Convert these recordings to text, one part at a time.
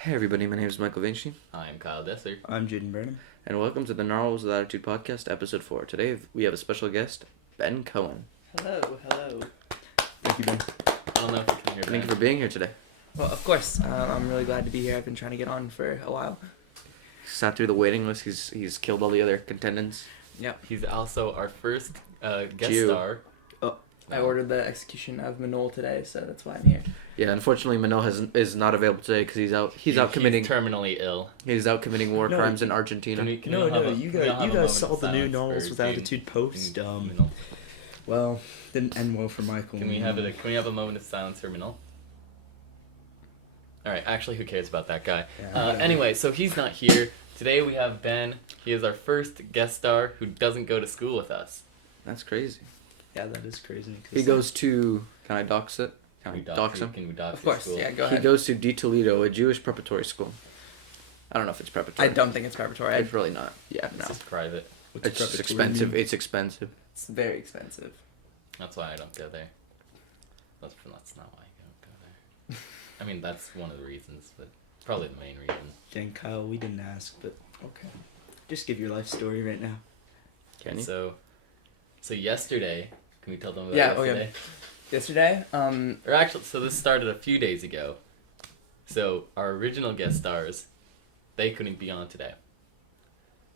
Hey everybody, my name is Michael Vinci, I'm Kyle Desser. I'm Jaden Burnham. and welcome to the Narwhals Wit Attitude Podcast, Episode 4. Today we have a special guest, Ben Cohen. Hello. Thank you, Ben. I don't know if you can hear Thank you that. for being here today. Well, of course. I'm really glad to be here. I've been trying to get on for a while. Sat through the waiting list, he's killed all the other contendants. Yep. He's also our first guest Jew. star. I ordered the execution of Minol today, so that's why I'm here. Yeah, unfortunately Minol is not available today because he's out committing He's terminally ill. war No, crimes in Argentina. Can we No, have a- you can we have a moment guys saw of the new silence Narwhals for With Jaden? Attitude post. Minol? Well, didn't end well for Michael. Can we have a moment of silence for Minol? All right. Actually, who cares about that guy? Yeah. Anyway, so he's not here today. We have Ben. He is our first guest star who doesn't go to school with us. That's crazy. Yeah, that is crazy. He goes to... Can I dox it? Can I Can we dox him? Can we dox Of course. your school? Yeah, go He ahead. goes to De Toledo, a Jewish preparatory school. I don't know if it's preparatory. I don't think it's preparatory. It's really not. Yeah, It's no. just private. What's It's just preparatory expensive. mean? It's expensive. It's very expensive. That's why I don't go there. That's not why I don't go there. I mean, that's one of the reasons, but probably the main reason. Dang, Kyle, we didn't ask, but okay. Just give your life story right now. Can you? So yesterday, can we tell them about Yeah, oh, yeah. yesterday? Yesterday, Or actually, so this started a few days ago. So our original guest stars, they couldn't be on today.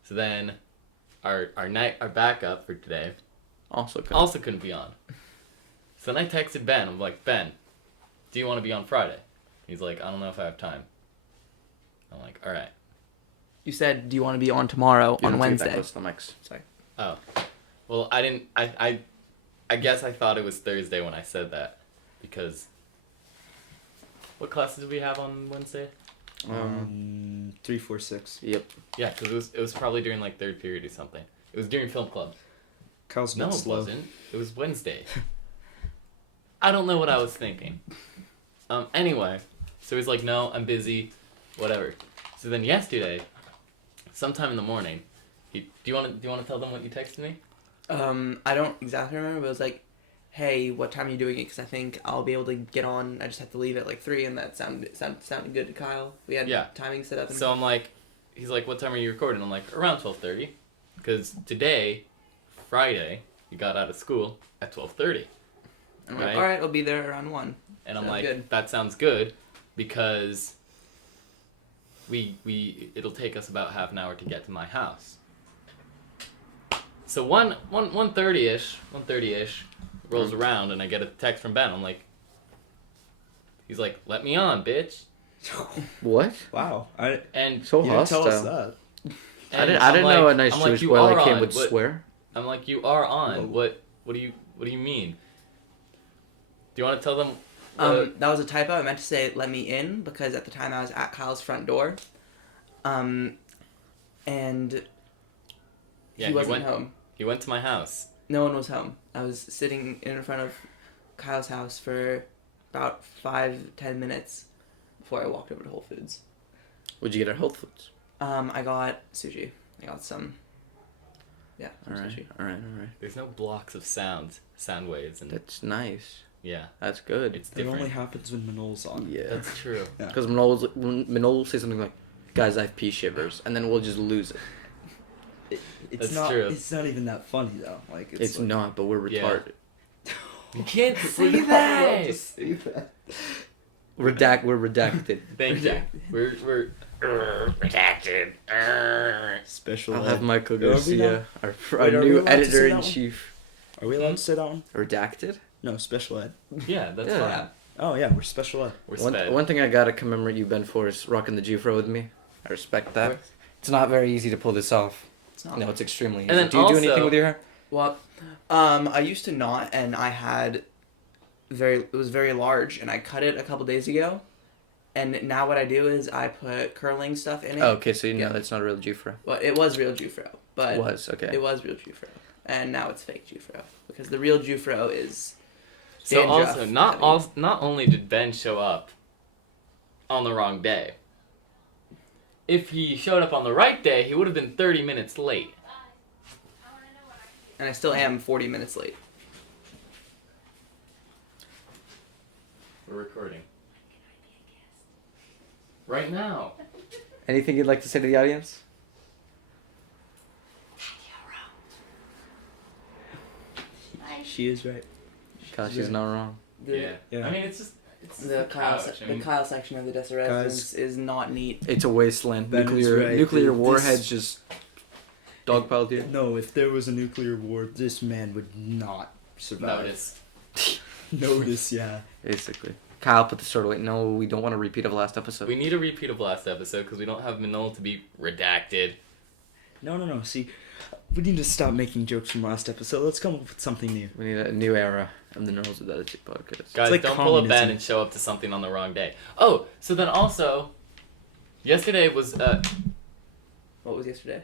So then, our backup for today Also, can. also couldn't be on. So then I texted Ben. I'm like, Ben, do you want to be on Friday? He's like, I don't know if I have time. I'm like, all right. you said, do you want to be on tomorrow You on don't have to get that Wednesday? close to the mics. Sorry. Oh, well, I didn't. I guess I thought it was Thursday when I said that, because. What classes did we have on Wednesday? 3, 4, 6. Yep. Yeah, because it was probably during like third period or something. It was during film club. Kyle's No, been it slow. wasn't. It was Wednesday. I don't know what I was thinking. Anyway, so he's like, no, I'm busy, whatever. So then yesterday, sometime in the morning, do you want to tell them what you texted me? I don't exactly remember, but it was like, hey, what time are you doing it? Because I think I'll be able to get on. I just have to leave at like 3, and that sounded good to Kyle. We had Yeah. timing set up. And So I'm like, he's like, what time are you recording? I'm like, around 12:30, because today, Friday, you got out of school at 12:30. I'm like, right. all right, I'll be there around 1. And I'm Sounds like, good. that sounds good, because it'll take us about half an hour to get to my house. So 1:30ish rolls around, and I get a text from Ben. I'm like, he's like, let me on, bitch. What? Wow. And So You didn't tell us hostile. that. I didn't I'm know a like- nice I'm like, Jewish you boy are like him on. would What- swear. I'm like, you are on. Whoa. What do you mean? Do you want to tell them? That was a typo. I meant to say let me in because at the time I was at Kyle's front door. And Yeah, he wasn't home. He went to my house. No one was home. I was sitting in front of Kyle's house for about 5-10 minutes before I walked over to Whole Foods. What'd you get at Whole Foods? I got sushi. I got some. Yeah, some sushi. All right. There's no blocks of sound waves, and That's nice. yeah, That's good. it's It only different. happens when Minol's on. Yeah. That's true. Yeah. Because Minol will say something like, guys, I have pea shivers, and then we'll just lose it. It's That's not. true. It's not even that funny though. Like It's like, not, but we're Yeah. retarded. You can't We're say not allowed that. to say that. We're redacted. Thank you. Redacted. We're redacted. Special. I'll ed. have Michael Are we Garcia, our Wait, are we new allowed to say that editor-in-chief. Are we allowed to say that one? Redacted? No, special ed. Yeah, that's Yeah. fine. Oh yeah, we're special ed. We're One, sped. one thing I gotta commemorate you, Ben, for is rocking the Jufro with me. I respect that. Of course. It's not very easy to pull this off. It's not. No, it's extremely easy. And then do you do anything also- with your hair? Well, I used to not, and I had it was very large, and I cut it a couple days ago. And now what I do is I put curling stuff in it. Oh, okay, so you know Yeah. that's not a real Jufro. Well, it was real Jufro, but It was, okay. it was real Jufro, and now it's fake Jufro because the real Jufro is. So dandruff also, heavy. not only did Ben show up on the wrong day, if he showed up on the right day, he would have been 30 minutes late. And I still am 40 minutes late. We're recording. right now. Anything you'd like to say to the audience? She is right. Kyle, she's not wrong. Yeah. Yeah. I mean, it's The Kyle, couch. I the mean, Kyle section of the Desert Residence is not neat. It's a wasteland. Ben is right. Nuclear This- warheads just dogpiled here. No, if there was a nuclear war, this man would not survive. notice. Notice, yeah. Basically. Kyle put the sword away. No, we don't want a repeat of last episode. We need a repeat of last episode because we don't have Minol to be redacted. No. See, we need to stop making jokes from last episode. Let's come up with something new. We need a new era of the Narwhals Wit Attitude podcast. Guys, like don't pull a Ben communism. and show up to something on the wrong day. Oh, so then also, yesterday was What was yesterday?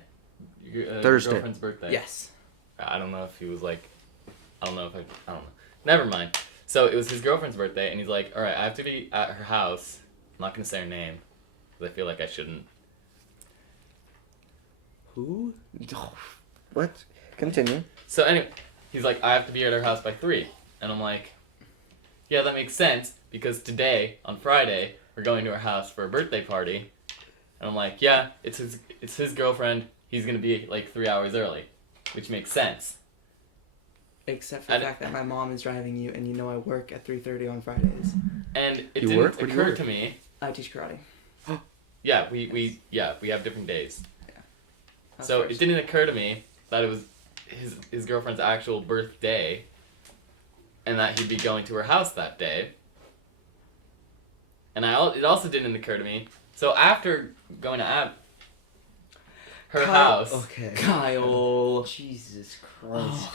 your Thursday. girlfriend's birthday. Yes. I don't know if he was like, I don't know. Never mind. So it was his girlfriend's birthday, and he's like, all right, I have to be at her house. I'm not going to say her name, because I feel like I shouldn't. Who? What? Continue. So anyway, he's like, I have to be at her house by 3. And I'm like, yeah, that makes sense, because today, on Friday, we're going to her house for a birthday party. And I'm like, yeah, it's his girlfriend. He's going to be like 3 hours early, which makes sense. Except for the fact that my mom is driving you, and you know I work at 3:30 on Fridays. And it You didn't work? Where do you occur work? to me. I teach karate. Yeah, we have different days. That's So first. it didn't occur to me that it was his girlfriend's actual birthday, and that he'd be going to her house that day. And it also didn't occur to me. So after going to her Kyle- house, Okay. Kyle. Jesus Christ.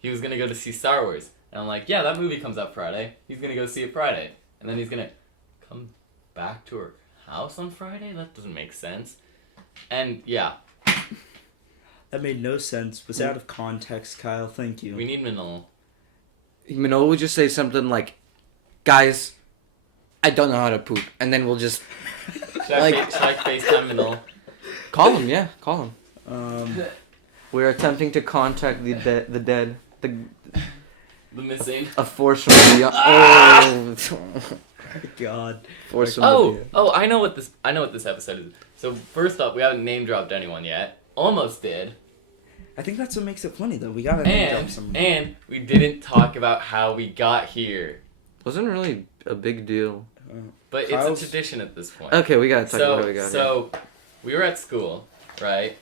he was gonna go to see Star Wars, and I'm like, yeah, that movie comes out Friday. He's gonna go see it Friday, and then he's gonna come back to her house on Friday. That doesn't make sense. And yeah, That made no sense. Was out of context, Kyle. Thank you. we need Minol. Minol would just say something like, guys, I don't know how to poop. And then we'll just Should I FaceTime Minol? call him, yeah, call him. Um, We're attempting to contact the dead. The missing. A force from beyond. Oh, God. force from the beyond. Oh, I know what this episode is. So first up, we haven't name dropped anyone yet. Almost did. I think that's what makes it funny, though. We gotta name drop someone. And we didn't talk about how we got here. Wasn't really a big deal. But Kyle's- it's a tradition at this point. Okay, we gotta talk about how we got here. So we were at school, right?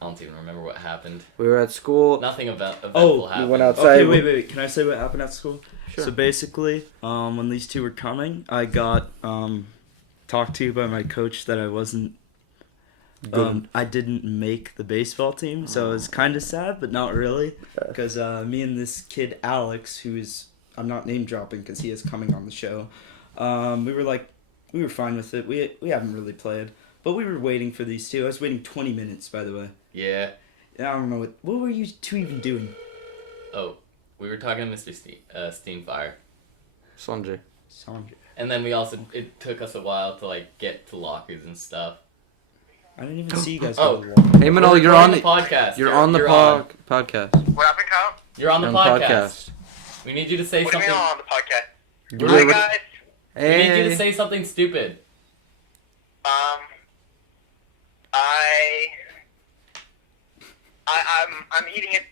I don't even remember what happened. We were at school. Nothing eventful Oh, happened. we went out. Okay, Outside. wait. Can I say what happened at school? Sure. So basically, when these two were coming, I got talked to by my coach that I wasn't. I didn't make the baseball team, so it was kind of sad, but not really, because me and this kid Alex, I'm not name dropping because he is coming on the show. We were fine with it. We haven't really played, but we were waiting for these two. I was waiting 20 minutes, by the way. Yeah. I don't know what were you two even doing? Oh, we were talking to Mr. Steenfire. Sanjay. Sandra. And then it took us a while to like get to lockers and stuff. I didn't even see you guys. Oh. go to the wall. Hey, Minol, We're you're on recording the podcast. You're on the podcast. What happened, Kyle? You're on the You're podcast. We need you to say What do you something. mean on the podcast? You Hi, were- guys. We need you to Hey. say something stupid. I'm eating it.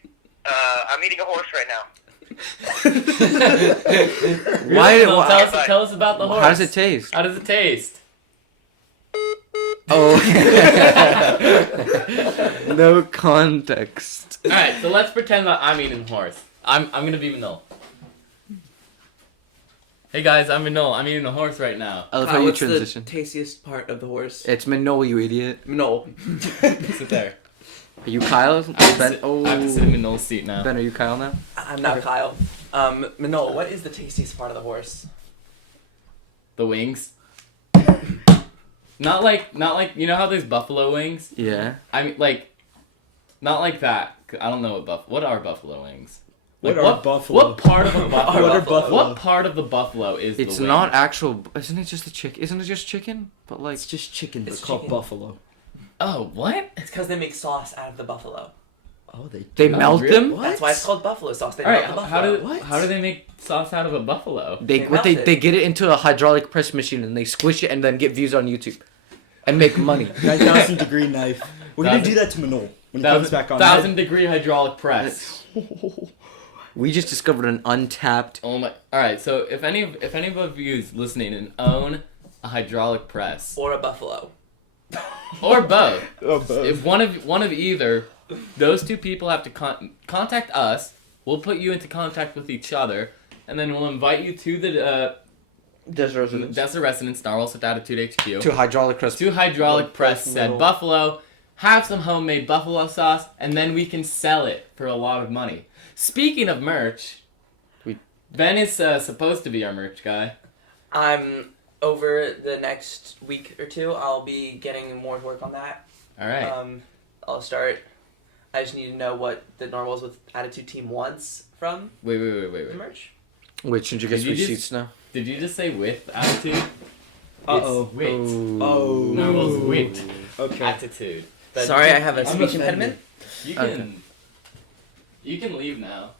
I'm eating a horse right now. Why? Really? Well, why- tell us about the horse. How does it taste? How does it taste? Oh. No context. All right, so let's pretend that I'm eating a horse. I'm gonna be Minol. Hey guys, I'm Minol. I'm eating a horse right now. I love Kyle, how you what's transition. the tastiest part of the horse? It's Minol, you idiot. No. Sit there. Are you Kyle? I have to Ben? sit- I have to sit in Minol's seat now. Ben, are you Kyle now? I'm not Kyle. Minol, what is the tastiest part of the horse? The wings. Not like you know how there's buffalo wings? Yeah. I mean not like that. I don't know what are buffalo wings. Like, What are buffalo? What part of a buffalo? What are buffalo? What part of the buffalo is It's the wing? not actual. Isn't it just the chicken? Isn't it just chicken? But like. It's just chicken, but It's called chicken. buffalo. Oh, what? It's because they make sauce out of the buffalo. Oh, They Oh, melt really? them. What? That's why it's called buffalo sauce. They All right, melt the how buffalo. do how do they make sauce out of a buffalo? They They what melt it. they get it into a hydraulic press machine and they squish it and then get views on YouTube, and make money. 9,000 degree knife. We're gonna do that to Minol when he comes back on. 1,000-degree hydraulic press. We just discovered an untapped. Oh my! All right, so if any of you is listening and own a hydraulic press Or a buffalo. or both, Oh, both. if one of either, those two people have to contact us. We'll put you into contact with each other, and then we'll invite you to the Desert Residence, Narwhals Wit Attitude HQ, To hydraulic press. to hydraulic press said buffalo, have some homemade buffalo sauce, and then we can sell it for a lot of money. Speaking of merch, Ben is supposed to be our merch guy. I'm over the next week or two. I'll be getting more work on that. All right. I'll start. I just need to know what the Narwhals with Attitude team wants from Wait. the merch. Wait, shouldn't you get Did you receipts now? Did you just say with attitude? Uh-oh. It's wit. Oh. Narwhals Wit Okay. Attitude. That- Sorry, I have a I'm speech offended. impediment. You can. You can leave now.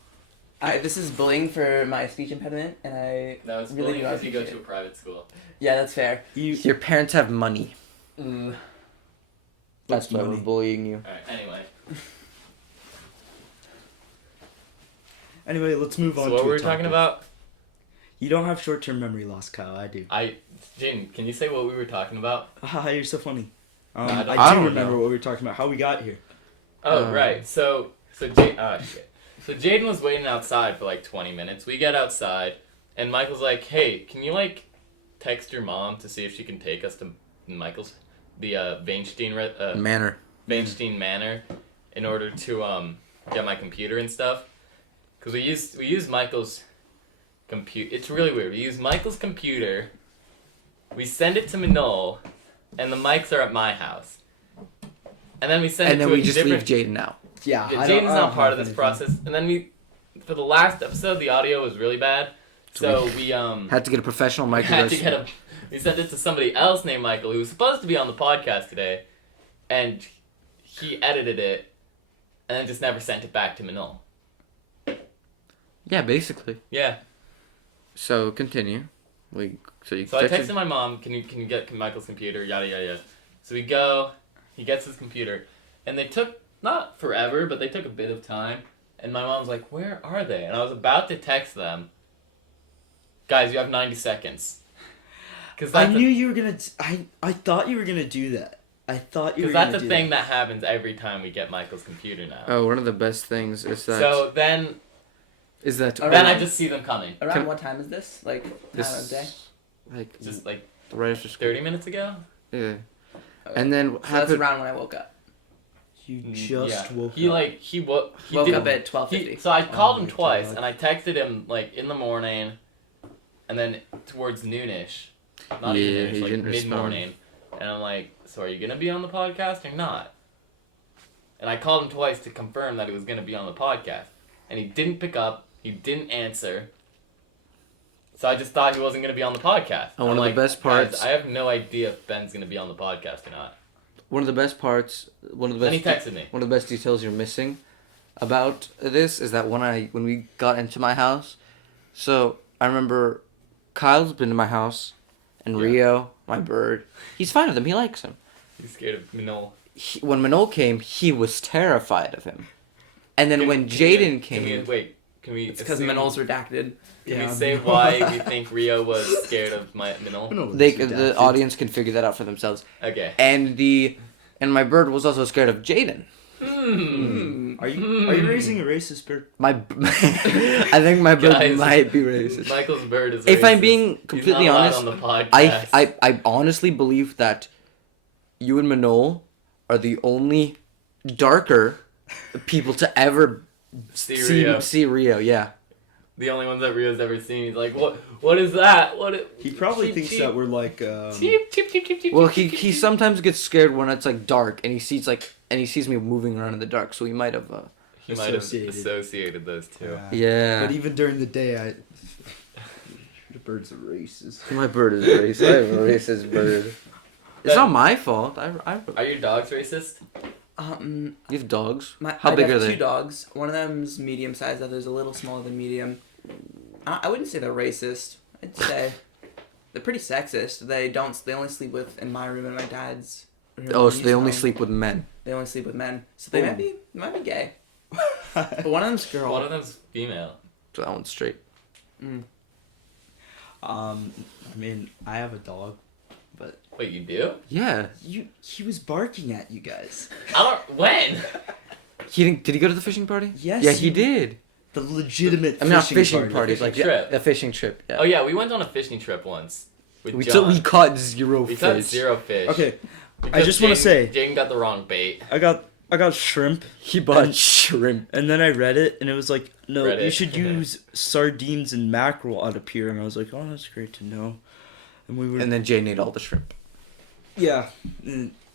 This is bullying for my speech impediment, and I That was really really do because you go appreciate to a private school. yeah, that's fair. Your parents have money. Ooh. That's why we're money? bullying you. Alright, anyway. Anyway, let's move on So to what a were we talking topic. about? You don't have short-term memory loss, Kyle. I do. Jaden, can you say what we were talking about? Haha, you're so funny. I don't- I I do don't remember know. what we were talking about, how we got here. Oh, right. So Jaden was waiting outside for like 20 minutes. We get outside, and Michael's like, "Hey, can you like text your mom to see if she can take us to the Vainstein Manor in order to get my computer and stuff?" Because we use Michael's computer. It's really weird. We use Michael's computer. We send it to Minol, and the mics are at my house. And then we send And it then to we a just different. leave Jaden out. Yeah, Jaden's not part of this process. And then for the last episode, the audio was really bad. So we Had to get a professional mic. had to get we sent it to somebody else named Michael who was supposed to be on the podcast today, and he edited it, and then just never sent it back to Minol. Yeah, basically. Yeah. So continue. So I texted my mom, can you get Michael's computer, yada yada yada. So we go, he gets his computer, and they took not forever, but they took a bit of time. And my mom's like, "Where are they?" And I was about to text them. Guys, you have 90 seconds. Cause I knew you were gonna. I thought you were gonna do that. I thought you were Because gonna that's a do thing that. that happens every time we get Michael's computer now. Oh, one of the best things is that. So then Alright. I just see them coming. Around Can- what time is this? Like time this of day? like Just like right after school. 30 minutes ago. Yeah. Okay. And then So that's happened. around when I woke up. You just woke He up. like he woke Woke did- up at 12:50. So I called him my twice, God. and I texted him like in the morning, and then towards noonish, not Yeah, even he noonish, like didn't mid morning, and I'm like, "So are you gonna be on the podcast or not?" And I called him twice to confirm that he was gonna be on the podcast, and he didn't pick up. He didn't answer. So I just thought he wasn't gonna be on the podcast. And one I'm of the like, best "Guys, parts- I have no idea if Ben's gonna be on the podcast or not. One of the best parts. One of the Then best. he texted me. One of the best details you're missing about this is that when we got into my house, so I remember Kyle's been to my house, and Yeah. Rio, my bird, he's fine with him. He likes him. He's scared of Minol. When Minol came, he was terrified of him. And then when Jaden came, Can we? It's because assume- Minol's redacted. Can Yeah, we say Minol. why we think Rio was scared of Minol? the audience can figure that out for themselves. Okay. And my bird was also scared of Jaden. Are you raising a racist bird? I think my bird Guys, might be racist. Michael's bird is. If I'm racist. being He's completely not allowed honest, on the podcast. I honestly believe that you and Minol are the only darker people to ever see Rio. Rio. Yeah. The only ones that Rio's ever seen. He's like, what is that? He probably cheep, thinks cheep. that we're like. Cheep, cheep, cheep, cheep, cheep, Well, cheep, he cheep. sometimes gets scared when it's like dark, and he sees me moving around in the dark, so he might have. He might have associated. associated those two. Yeah. But even during the day, the bird's a racist. My bird is racist. I have a racist bird. It's not my fault. Are your dogs racist? You have dogs? I How big have are they? 2 dogs. One of them's medium sized. The other's a little smaller than medium. I wouldn't say they're racist. I'd say they're pretty sexist. They only sleep in my room and my dad's room. Oh, so they only home. sleep with men. They only sleep with men. So they might be gay. But one of them's girl. One of them's female. So that one's straight. I mean, I have a dog, but Wait, you do? Yeah. he was barking at you guys. When? Did he go to the fishing party? Yes, Yeah, he he did. The legitimate I mean, not fishing fishing party. parties, Fishing like trip. a fishing trip. Yeah. Oh yeah, we went on a fishing trip once with We John. we caught 0 We fish. caught 0 fish. Okay, Because just wanna say- Jaden got the wrong bait. I got shrimp, He bought And- shrimp. and then I read it, and it was like, no, Read you it. should use sardines and mackerel out of here. And I was like, oh, that's great to know. And we were, And then Jane ate all the shrimp. yeah,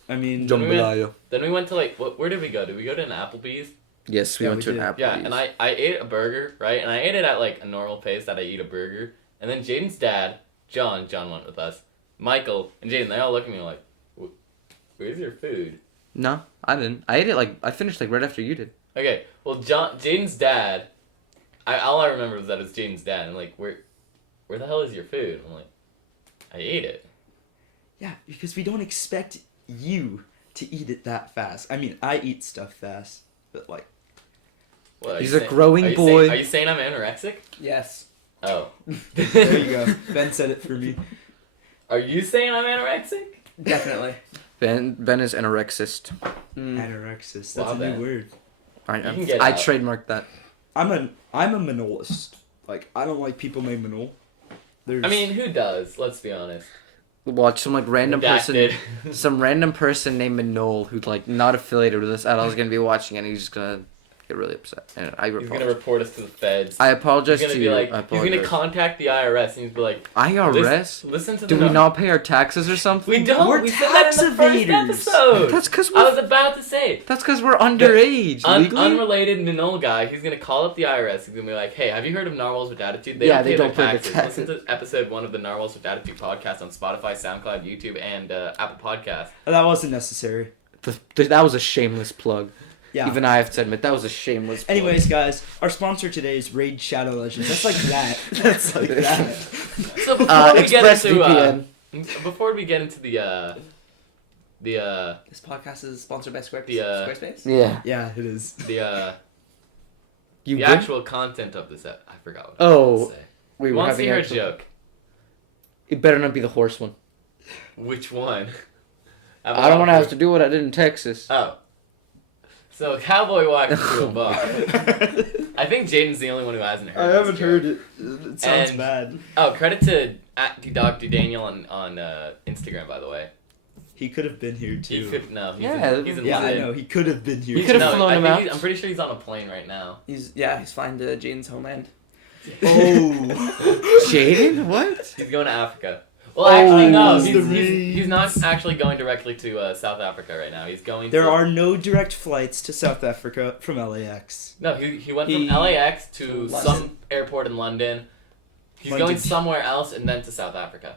I mean, John- Jambalaya. Then we went to where did we go? Did we go to an Applebee's? Yes, we Yeah, went we to an did. Applebee's. Yeah, and I ate a burger, right? And I ate it at like a normal pace that I eat a burger. And then Jaden's dad, John went with us, Michael, and Jaden, they all look at me like, where's your food? No, I didn't. I ate it I finished right after you did. Okay, well, Jaden's dad, all I remember was that it's Jaden's dad. And like, where the hell is your food? I'm like, I ate it. yeah, because we don't expect you to eat it that fast. I mean, I eat stuff fast, but like, What, are He's you a growing are you boy. Are you saying I'm anorexic? Yes. Oh. there you go. Ben said it for me. Are you saying I'm anorexic? Definitely. Ben is anorexist. Anorexis. That's Wow, a new Ben. word. I can get I out. trademarked that. I'm a Minolist. Like, I don't like people named Minol. There's, I mean, who does? Let's be honest. Watch some random Redacted. person, some random person named Minol who's not affiliated with us at all is gonna be watching it and he's just gonna get really upset. And I He's gonna apologize. report us to the feds. I apologize He's gonna to be you. like, I he's gonna apologize. contact the IRS and he's be like, IRS? listen to the. Do we no- not pay our taxes or something? We don't. We're We said that in the first tax evaders. episode. That's because I we're. was about to say. That's because we're underage. Legally. Unrelated Minol guy, he's gonna call up the IRS. He's gonna be like, "Hey, have you heard of Narwhals Wit Attitude? Yeah, They they don't don't pay pay their the taxes. Listen to episode 1 of the Narwhals Wit Attitude podcast on Spotify, SoundCloud, YouTube, and Apple Podcasts. that wasn't necessary. That was a shameless plug. Yeah. Even I have to admit that was a shameless plug. Anyways, guys, our sponsor today is Raid Shadow Legends. That's like that. That's like that. So before we get into ExpressVPN. before we get into the This podcast is sponsored by Squarespace. Yeah. Yeah, it is. You the good? actual content of this, I forgot what I Oh, was gonna say. we Who were wants to having hear a actual- joke? It better not be the horse one. Which one? I don't want to have to do what I did in Texas. Oh. So a cowboy walks into a bar. I think Jaden's the only one who hasn't heard this joke. it. It sounds And- bad. Oh, credit to @DDogDaniel on Instagram, by the way. He could have been here He too. could no. Yeah, He's in Yeah, I London. know. He could have been here. You could've No, flown I him think out. I'm pretty sure he's on a plane right now. He's flying to Jaden's homeland. Oh. Jaden? What? He's going to Africa. Well, actually, no. Oh, He's not actually going directly to South Africa right now. He's going. There to, are no direct flights to South Africa from LAX. No, he went from He- LAX to London. some airport in London. He's London. going somewhere else and then to South Africa.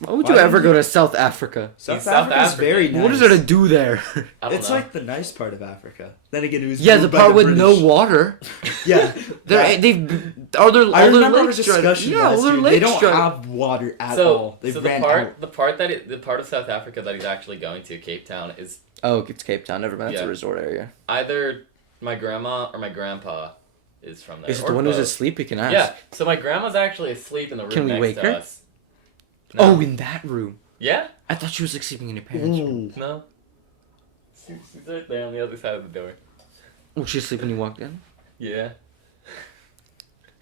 Why would Why you ever didn't go to South Africa? South South Africa's African. very nice. What is there to do there? I don't It's know. like the nice part of Africa. Then again, it was Yeah, the ruled by part with no British. water. Yeah, They've all their I all their remember our lakes dried. discussion Yeah, all last their year. They lakes don't dried. have water at so, all. They so ran the out. the part of South Africa that he's actually going to, Cape Town, is Oh, it's Cape Town. Never mind. That's Yeah. a resort area. either my grandma or my grandpa is from there. Is it or the one who's both. asleep? You can ask. Yeah. So my grandma's actually asleep in the room Can we next wake to her? us. No. Oh, in that room. Yeah? I thought she was like sleeping in your parents' room. Ooh. No. She's right there on the other side of the door. Oh, she sleep when you walked in. Yeah.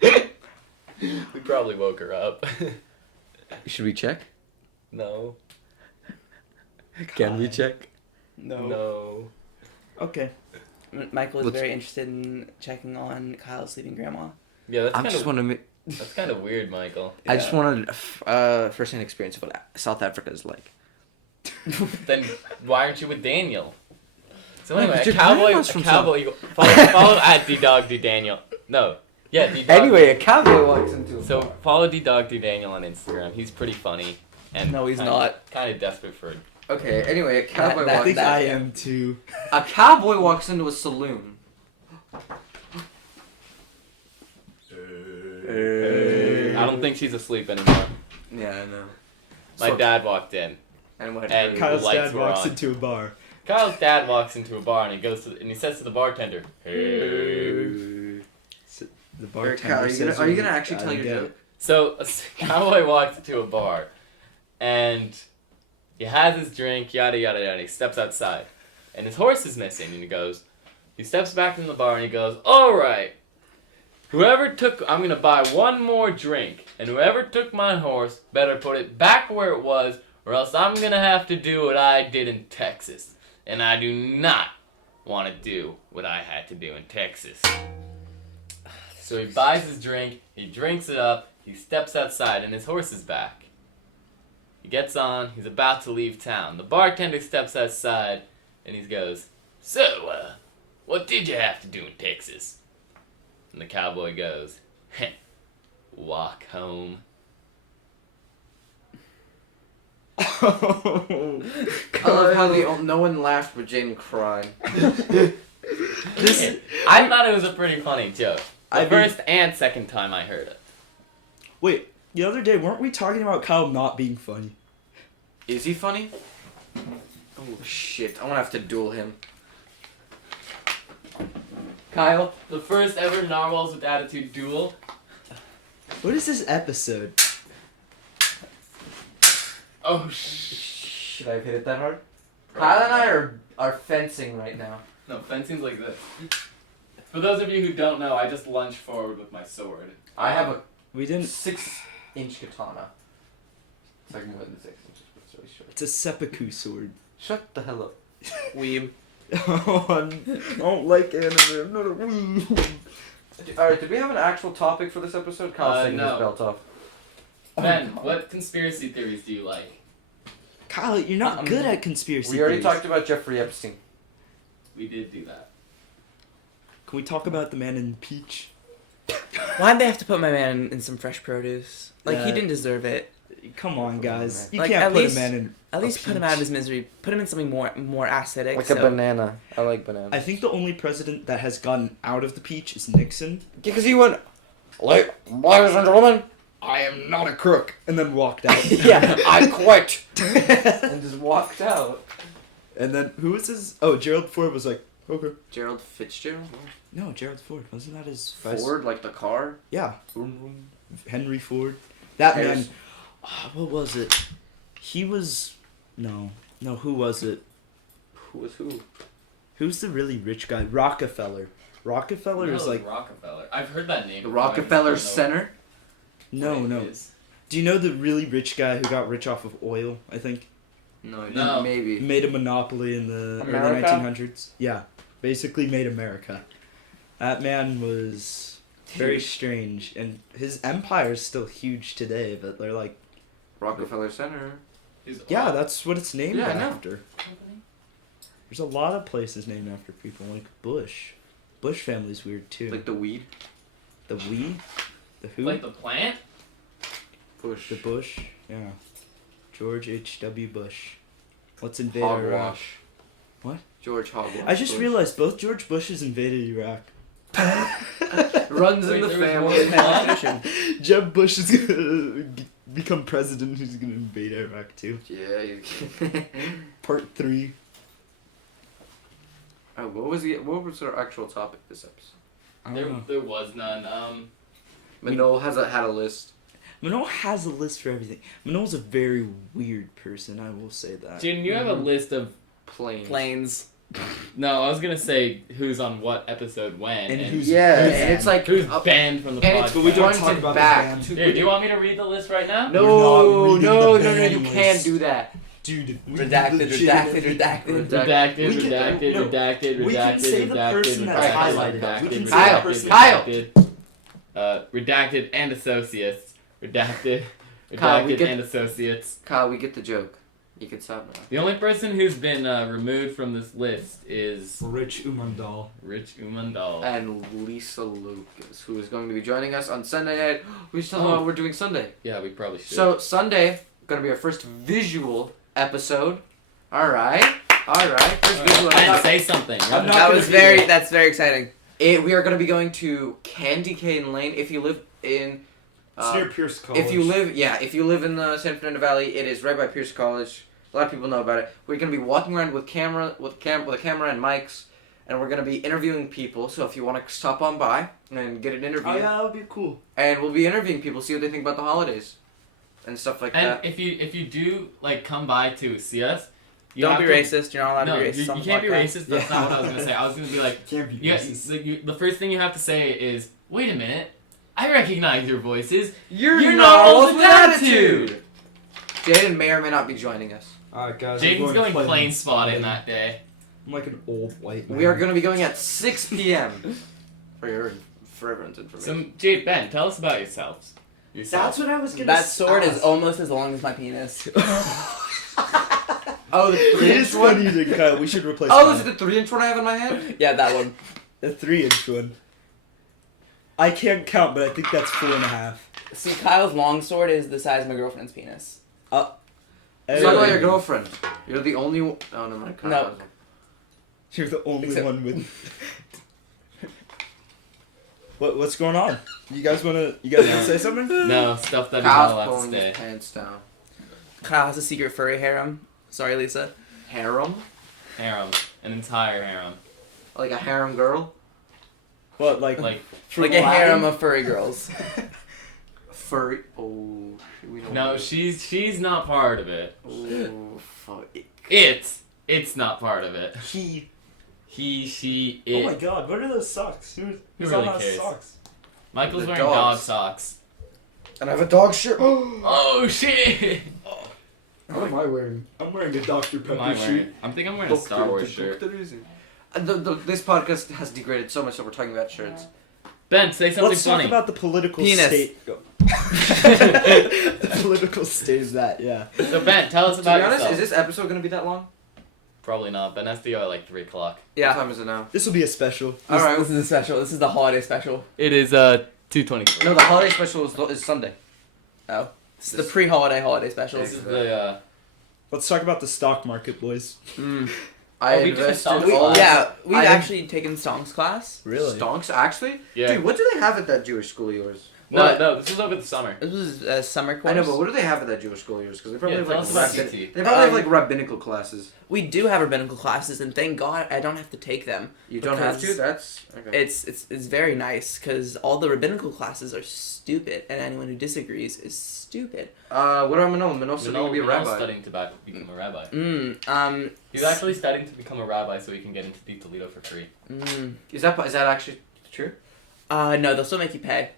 We probably woke her up. Should we check? No. Can we check? No. Okay. Michael is Let's- very interested in checking on Kyle's sleeping grandma. Yeah, that's I kind just of want to. that's kind of weird, Michael. I just wanted first-hand experience of what South Africa is like. Then why aren't you with Daniel? So Yeah, anyway, but a your cowboy, grandma's from follow @DDogDaniel. No, yeah, D-Dog. Anyway, a cowboy walks into. So follow DDogDaniel on Instagram. He's pretty funny and No, he's not. Kind of desperate for Okay, anyway, a cowboy That- I walks think in. I am too. A cowboy walks into a saloon. I don't think she's asleep anymore. Yeah, I know. My dad walked in. And what? And did- Kyle's lights dad were walks on. into a bar. Kyle's dad walks into a bar and he says to the bartender, "Hey." The Kyle, bartender are you says, gonna actually "I tell your get joke? it." So a cowboy walks into a bar, and he has his drink, yada yada yada. He steps outside, and his horse is missing. And he steps back in the bar and he goes, "All right, I'm gonna buy one more drink, and whoever took my horse better put it back where it was, or else I'm gonna have to do what I did in Texas, and I do not want to do what I had to do in Texas." So he buys his drink, he drinks it up, he steps outside, and his horse is back. He gets on, he's about to leave town. The bartender steps outside, and he goes, "So, what did you have to do in Texas?" And the cowboy goes, "Heh, walk home." I love how no one laughed but Jaden cried. I thought it was a pretty funny joke. The I mean- first and second time I heard it. Wait, the other day weren't we talking about Kyle not being funny? Is he funny? Oh shit! I'm gonna have to duel him. Kyle, the first ever Narwhals Wit Attitude duel. What is this episode? Oh, Should I have hit it that hard? Kyle and I are fencing right now. No, fencing's like this. For those of you who don't know, I just lunge forward with my sword. I have a We didn't. 6-inch katana. It's like more than 6 inches, but it's really short. It's a seppuku sword. Shut the hell up. Weeb. Oh, I don't like anime. I'm not a weeb. Alright, did we have an actual topic for this episode? Kyle's taking no. his belt off. Ben, what conspiracy theories do you like? Kyle, you're not good at conspiracy We already theories. talked about Jeffrey Epstein. We did do that. Can we talk about the man in peach? Why'd they have to put my man in some fresh produce? Like, he Yeah. didn't deserve it. Come on, guys. You Like, can't at put least- a man in. At a least put him out of peach. his misery. Put him in something more acidic. Like so. a banana. I like bananas. I think the only president that has gotten out of the peach is Nixon. Because he went, like, ladies and gentlemen, I am not a crook, and then walked out. yeah, I quit. and just walked out. And then who was his? Oh, Gerald Ford was like, okay. Gerald Fitzgerald? No, Gerald Ford wasn't that his Ford, like the car? Yeah, Boom, boom. Henry Ford. That man. Harris- What was it? He was. No, who was it? Who was who? Who's the really rich guy? Rockefeller. Rockefeller is like. Rockefeller. I've heard that name. The before, I just Rockefeller don't know Center? No, what it no. is. Do you know the really rich guy who got rich off of oil? I think No, I No. didn't. Maybe. made a monopoly in the early America? 1900s. Yeah, basically made America. That man was very strange, and his empire is still huge today. But they're like, Rockefeller Center. Is yeah, that's what it's named Yeah, I know. after. company? There's a lot of places named after people, like Bush. Bush family's weird too. Like the weed. The we, the who, Like the plant? Bush. the Bush. Yeah, George H.W. Bush. Let's invade Iraq. Hogwash. What? George Hogwash. I just Bush. realized both George Bushes invaded Iraq. Runs Wait, in the there was family. more than one? Tradition. Jeb Bush is gonna become president. Who's gonna invade Iraq too? Yeah. You... Part 3. Oh, what was our actual topic this episode? I don't know. There was none. Minol had a list. Minol has a list for everything. Minol's a very weird person. I will say that. June, you have a list of. Planes. Planes. No, I was gonna say who's on what episode when, And and who's- Yeah, Who's and it's like who's up- banned from the and podcast. it's- but we don't talk about the back. band. Here, do you want me to read the list right now? No, You're not reading no, the no, no, you ban can't list. do that. Dude, we Redacted, legitimately- redacted. Redacted, We can- redacted, no, redacted, we can redacted, say the redacted, person that's redacted, highlighted. redacted, We can redacted, say the person- Kyle. redacted, redacted and associates, redacted, Kyle, we redacted get- and associates. Kyle, we get the joke. You can stop now. The only person who's been removed from this list is Rich Umandal. Rich Umandal. And Lisa Lucas, who is going to be joining us on Sunday night. We should tell them what we're doing Sunday. Yeah, we probably should. So Sunday, gonna be our first visual episode. All right. First visual. Ben, say something. I'm not That gonna was be there. that's very exciting. We are going to be going to Candy Cane Lane. If you live in, It's near Pierce College. if you live in the San Fernando Valley, it is right by Pierce College. A lot of people know about it. We're going to be walking around with a camera and mics, and we're going to be interviewing people. So if you want to stop on by and get an interview, Oh yeah, that would be cool. and we'll be interviewing people, see what they think about the holidays, and stuff like And that. if you do like come by to see us, you Don't have be to- racist. You're not allowed No, to be racist. you can't be racist. That's Yeah. not what I was gonna say. I was gonna be like, Can't be yes. The first thing you have to say is, "Wait a minute, I recognize your voices. You're Narwhals Narwhals Wit Wit Attitude." Attitude. Jaden may or may not be joining us. Alright guys, Jaden's going plane spotting that day. I'm like an old white man. We are going to be going at 6 p.m. for everyone's So, information. Jade, Ben, tell us about yourselves. That's what I was gonna That sword is ask. almost as long as my penis. Oh, the It 3-inch is one? funny to cut. We should replace Oh, is that. it the 3-inch one I have in my hand? Yeah, that one. The 3-inch one. I can't count, but I think that's 4.5. See, Kyle's long sword is the size of my girlfriend's penis. Talk about your girlfriend. You're the only one. Oh, no, my God. No. You're the only Except- one with. What's going on? You guys wanna say something? No, stuff that he's not allowed Kyle's to pulling stay. his pants down. Kyle has a secret furry harem. Sorry, Lisa. Harem? Harem, an entire harem. Like a harem girl? What like Like, Like a harem of furry girls. Furry. Oh, we don't no, she's not part of it. Oh, fuck. It's not part of it. he? He, she, Oh my it. God! What are those socks? Who's really on those cares? socks? Michael's The wearing dog dogs. socks. And I have a dog shirt. Oh shit! What am I wearing? I'm wearing a Dr. What am Pepper I shirt. wearing? I think I'm wearing a Star Wars shirt. This podcast has degraded so much that we're talking about shirts. Ben, say something Let's funny. talk about the political Penis. state. The political state is that, yeah. So Ben, tell us To be about honest, yourself. is this episode going to be that long? Probably not. Ben has to go at like 3 o'clock. What Yeah. time is it now? This will be a special. All right. This is a special. This is the holiday special. It is 2:23. No, the holiday special is Sunday. Oh. It's the pre-holiday holiday special. This is the Let's talk about the stock market, boys. I we did a invested song all. class. Yeah, we've I- actually taken Stonks class. Really? Stonks, actually? yeah. Dude, what do they have at that Jewish school of yours? No, this was over the summer. This was a summer course. I know, but what do they have at that Jewish school of yours? Because they probably Yeah, have tell like us about CT. they probably have Um, like rabbinical classes. We do have rabbinical classes, and thank God I don't have to take them. You don't have to. because That's okay. It's very nice because all the rabbinical classes are stupid, and anyone who disagrees is stupid. What about Minol? Minol said he would be a Minol's rabbi. studying to become a rabbi. Mm. He's actually studying to become a rabbi so he can get into Deep Toledo for free. Is that actually true? No, they'll still make you pay.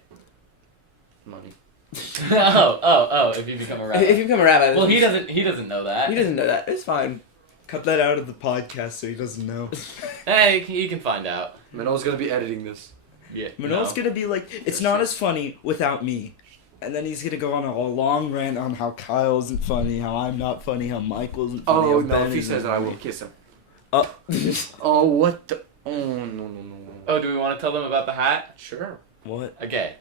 Money. oh! If you become a rabbi. If you become a rabbi. Well, he doesn't know that. He doesn't know that. It's fine. Cut that out of the podcast so he doesn't know. Hey, he can find out. Minol's gonna be editing this. Yeah. Minol's gonna be like, it's not as funny without me. And then he's gonna go on a long rant on how Kyle isn't funny, how I'm not funny, how Michael isn't funny. Oh how no! Ben If he isn't says that, I will funny. kiss him. Oh. Oh what the? Oh no. Oh, do we want to tell them about the hat? Sure. What? Okay.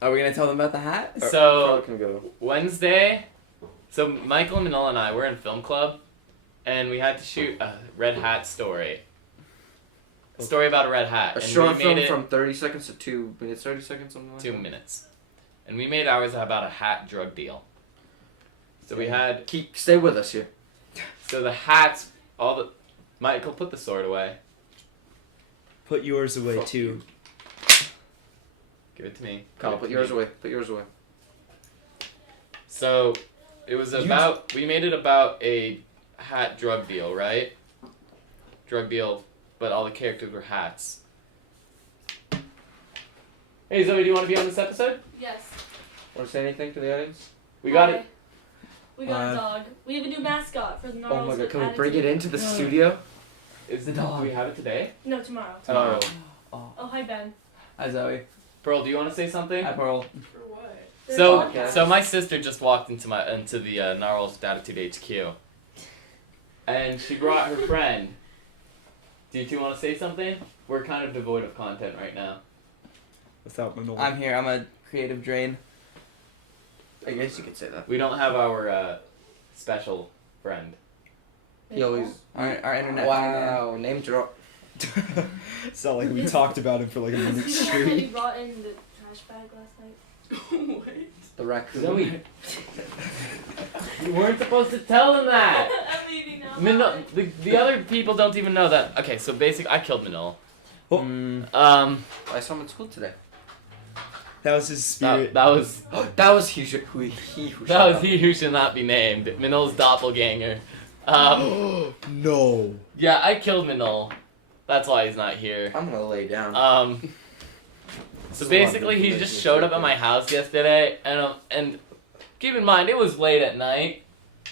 Are we gonna tell them about the hat? So Carl can go. Wednesday, so Michael and Minol and I were in film club, and we had to shoot a red hat story. A story about a red hat. A and short we film made it from 30 seconds to 2 minutes, 30 seconds, something like 2 that. minutes, and we made ours about a hat drug deal. So we had Stay with us here. so the hats Michael, put the sword away. Put yours away Fuck too. you. Give it to me. Kyle, Give it put to yours me. away. Put yours away. So, it was about, we made it about a hat drug deal, right? Drug deal, but all the characters were hats. Hey Zoe, do you want to be on this episode? Yes. Want to say anything to the audience? We got Hi. it. We got a dog. We have a new mascot for the Narwhals Oh my god, Wit can we bring it Attitude. into the studio? Is The dog. Do we have it today? No, tomorrow. Tomorrow. Oh, hi Ben. Hi Zoe. Pearl, do you want to say something? Hi Pearl. For what? So my sister just walked into the Narwhals Wit Attitude HQ, and she brought her friend. Do you two want to say something? We're kind of devoid of content right now. Without Minol. I'm here. I'm a creative drain. I guess you could say that. We don't have our special friend. He always. Our internet. Wow, name drop. It's not like we talked about him for like a minute He straight. brought in the trash bag last night. The raccoon. Zoe, you weren't supposed to tell them that. I'm leaving now. Minol, the other people don't even know that. Okay, so basically, I killed Minol. I saw him at school today. That was his spirit. That was That was he he who should not be named. Minol's doppelganger. No. Yeah, I killed Minol. That's why he's not here. I'm gonna lay down. So basically, he just showed up at my house yesterday, and keep in mind, it was late at night,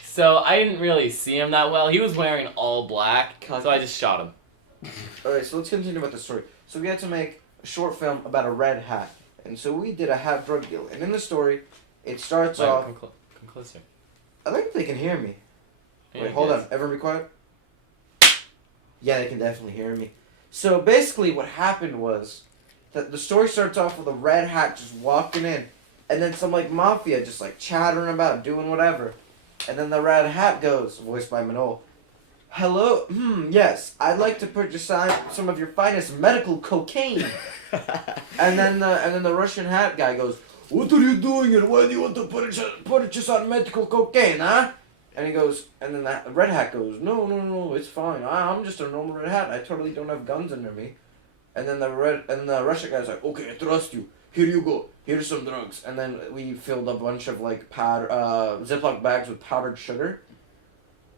so I didn't really see him that well. He was wearing all black, so I just shot him. Alright, so let's continue with the story. So we had to make a short film about a red hat. And so we did a hat drug deal. And in the story, it starts Wait, off... come closer. I think they can hear me. Yeah, Wait, hold yes. on. Everyone be quiet. Yeah, they can definitely hear me. So basically what happened was that the story starts off with a red hat just walking in. And then some like mafia just like chattering about, doing whatever. And then the red hat goes, voiced by Minol. Hello, yes, I'd like to purchase some of your finest medical cocaine. And then the Russian hat guy goes, what are you doing and why do you want to purchase on medical cocaine, huh? And he goes, and then the red hat goes, no, it's fine. I'm just a normal red hat. I totally don't have guns under me. And then the Russian guy's like, okay, I trust you. Here you go. Here's some drugs. And then we filled a bunch of like Ziploc bags with powdered sugar.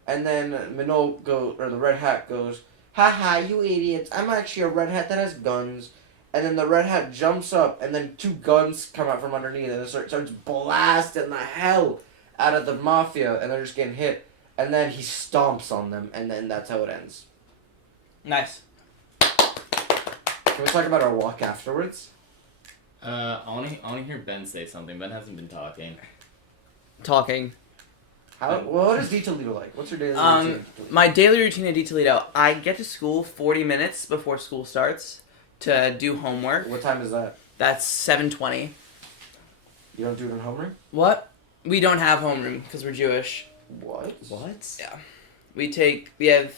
And then Minol the red hat goes, haha, you idiots. I'm actually a red hat that has guns. And then the red hat jumps up, and then two guns come out from underneath, and it starts blasting the hell out of the mafia, and they're just getting hit. And then he stomps on them, and then that's how it ends. Nice. Can we talk about our walk afterwards? I want to hear Ben say something. Ben hasn't been talking. Talking. What is D Toledo like? What's your daily routine? My daily routine at D Toledo. I get to school 40 minutes before school starts to do homework. What time is that? That's 7:20. You don't do it in homeroom? What? We don't have homeroom because we're Jewish. What? What? Yeah. We have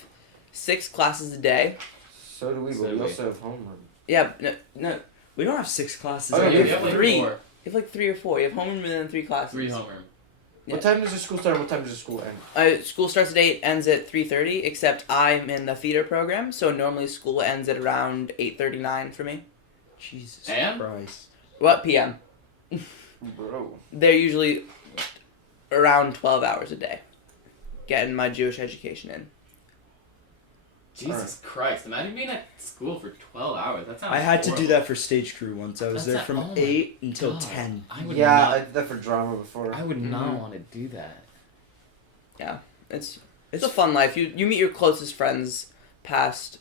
6 classes a day. So do we, but we also have homeroom. Yeah, no. We don't have 6 classes. Oh, a yeah, day. we have like 3. 4. You have like 3 or 4. You have homeroom and then 3 classes. 3 homeroom. What time does the school start and what time does the school end? School starts at 8, ends at 3:30, except I'm in the theater program, so normally school ends at around 8:39 for me. Jesus And? Christ. What, PM? Bro. They're usually around 12 hours a day, getting my Jewish education in. Jesus Christ! Imagine being at school for 12 hours. That sounds. I had to do horrible. that for stage crew once. I was That's there a- from oh my 8 until God. 10. I would Yeah, I not. did that for drama before. I would not Mhm. want to do that. It's a fun life. You meet your closest friends past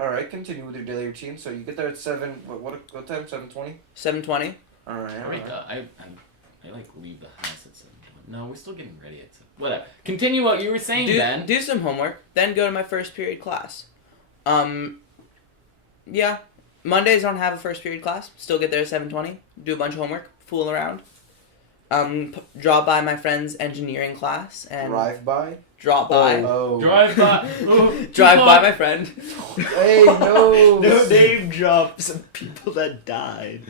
Alright, continue with your daily routine. So you get there at 7, what time? 7:20? 7:20. Alright, I, alright. I like leave the house at 7. No, we're still getting ready at 7. Whatever. Continue what you were saying, Ben. Do some homework, then go to my first period class. Yeah. Mondays don't have a first period class. Still get there at 7:20. Do a bunch of homework. Fool around. Drop by my friend's engineering class and Drive by? drop by. Oh. Drive by. Drive by my friend. Hey, no! No name drop some people that died.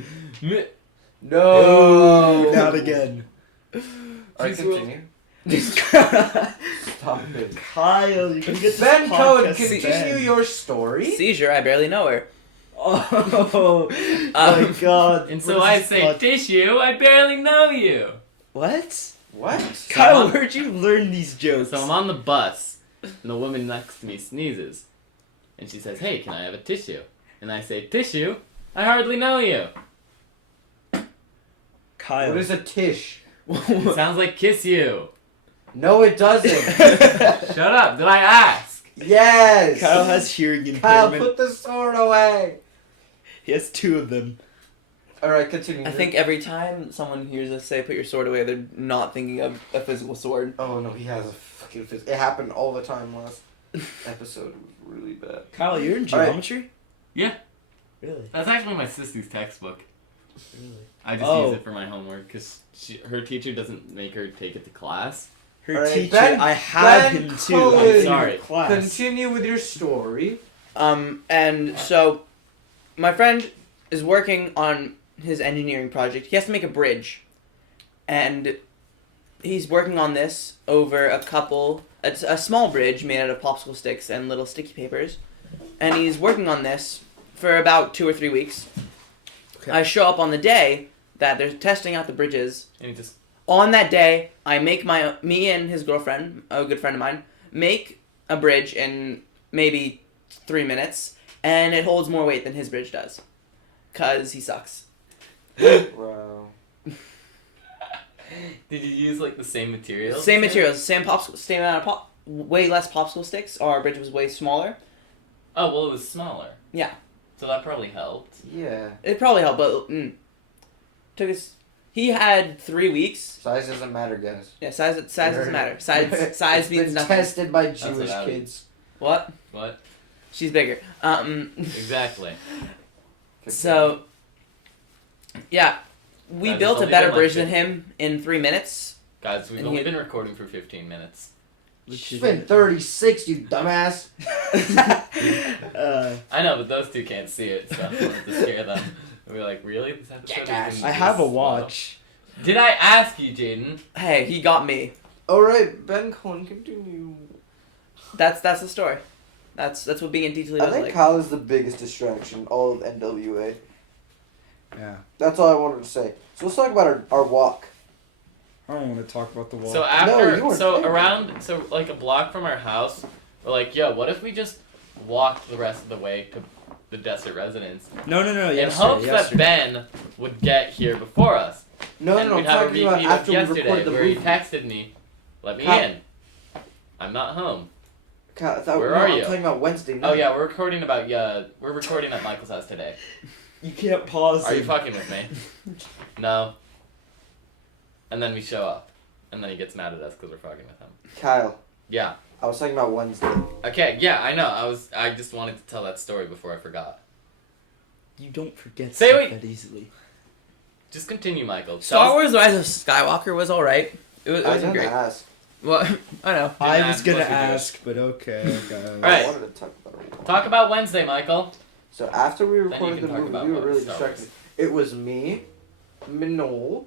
No! Not again. Alright, Please, continue. Kyle, Stop it. you can get this Ben Cohen, podcast continue banned. your story. Seizure. I barely know her. Oh my God! And What so is I this say, pod- tissue, I barely know you. What? What? Kyle, where'd you learn these jokes? So I'm on the bus, and the woman next to me sneezes. And she says, hey, can I have a tissue? And I say, tissue? I hardly know you. Kyle. What is a tish? It sounds like kiss you. No, it doesn't. Shut up, did I ask? Yes! Kyle has hearing Kyle, impairment. put the sword away! He has 2 of them. Alright, continue. I think every time someone hears us say "put your sword away," they're not thinking of a physical sword. Oh no, he has a fucking fist. It happened all the time last episode. It was really bad. Kyle, you're in All right. geometry? Yeah. Really? That's actually my sister's textbook. Really? I just Oh. use it for my homework because her teacher doesn't make her take it to class. Her All right, teacher, Ben- I have Ben him too. Cohen. I'm Sorry. Class. Continue with your story. And so, my friend is working on his engineering project. He has to make a bridge, and he's working on this over it's a small bridge made out of popsicle sticks and little sticky papers, and he's working on this for about 2 or 3 weeks. Okay. I show up on the day that they're testing out the bridges. And he just On that day, I make me and his girlfriend, a good friend of mine, make a bridge in maybe 3 minutes, and it holds more weight than his bridge does, cause he sucks. Wow. Did you use like the same materials? Same materials, same amount of way less popsicle sticks. Our bridge was way smaller. Oh well, it was smaller. Yeah. So that probably helped. Yeah. It probably helped, but took us. He had 3 weeks. Size doesn't matter, guys. Yeah, size doesn't matter. Size It's means been nothing. tested by what Jewish I would- kids. What? What? She's bigger. Exactly. So, yeah, we Guys, built it's a only better been like bridge than 15. him in 3 minutes. Guys, we've And only he- been recording for 15 minutes. It's been 36, you dumbass. I know, but those two can't see it, so I wanted to scare them. We were like, really? This episode Jackass. is I have a this slow? watch. Did I ask you, Jaden? Hey, he got me. Alright, Ben Cohen, continue. That's the story. That's what being in detail I is think like. Kyle is the biggest distraction in all of NWA. Yeah. That's all I wanted to say. So let's talk about our walk. I don't want to talk about the wall. So No, after, you weren't so there. around, so like a block from our house, we're like, yo, what if we just walked the rest of the way to the desert residence no, in yesterday, hopes that yesterday. Ben would get here before us? No, and no, I'm we'd have a talking about repeat of after we yesterday record the where movie. he texted me, let me Kyle- in. I'm not home. Kyle, I thought, Where no, are I'm you? talking about Wednesday night. Oh yeah, we're recording at Michael's house today. You can't pause. Are you it. fucking with me? No. And then we show up, and then he gets mad at us because we're fucking with him. Kyle, Yeah. I was talking about Wednesday. Okay. Yeah, I know. I just wanted to tell that story before I forgot. You don't forget Say stuff wait. that easily. Just continue, Michael. Star Wars: The Rise of Skywalker was alright. It I wasn't was gonna great. ask. Well, I know. I Didn't was ask, gonna must be ask, but okay. Alright. I wanted to talk about our walk. Talk about Wednesday, Michael. So after we you recorded can the talk movie, about we were what really Star distracted. Wars. It was me, Minol,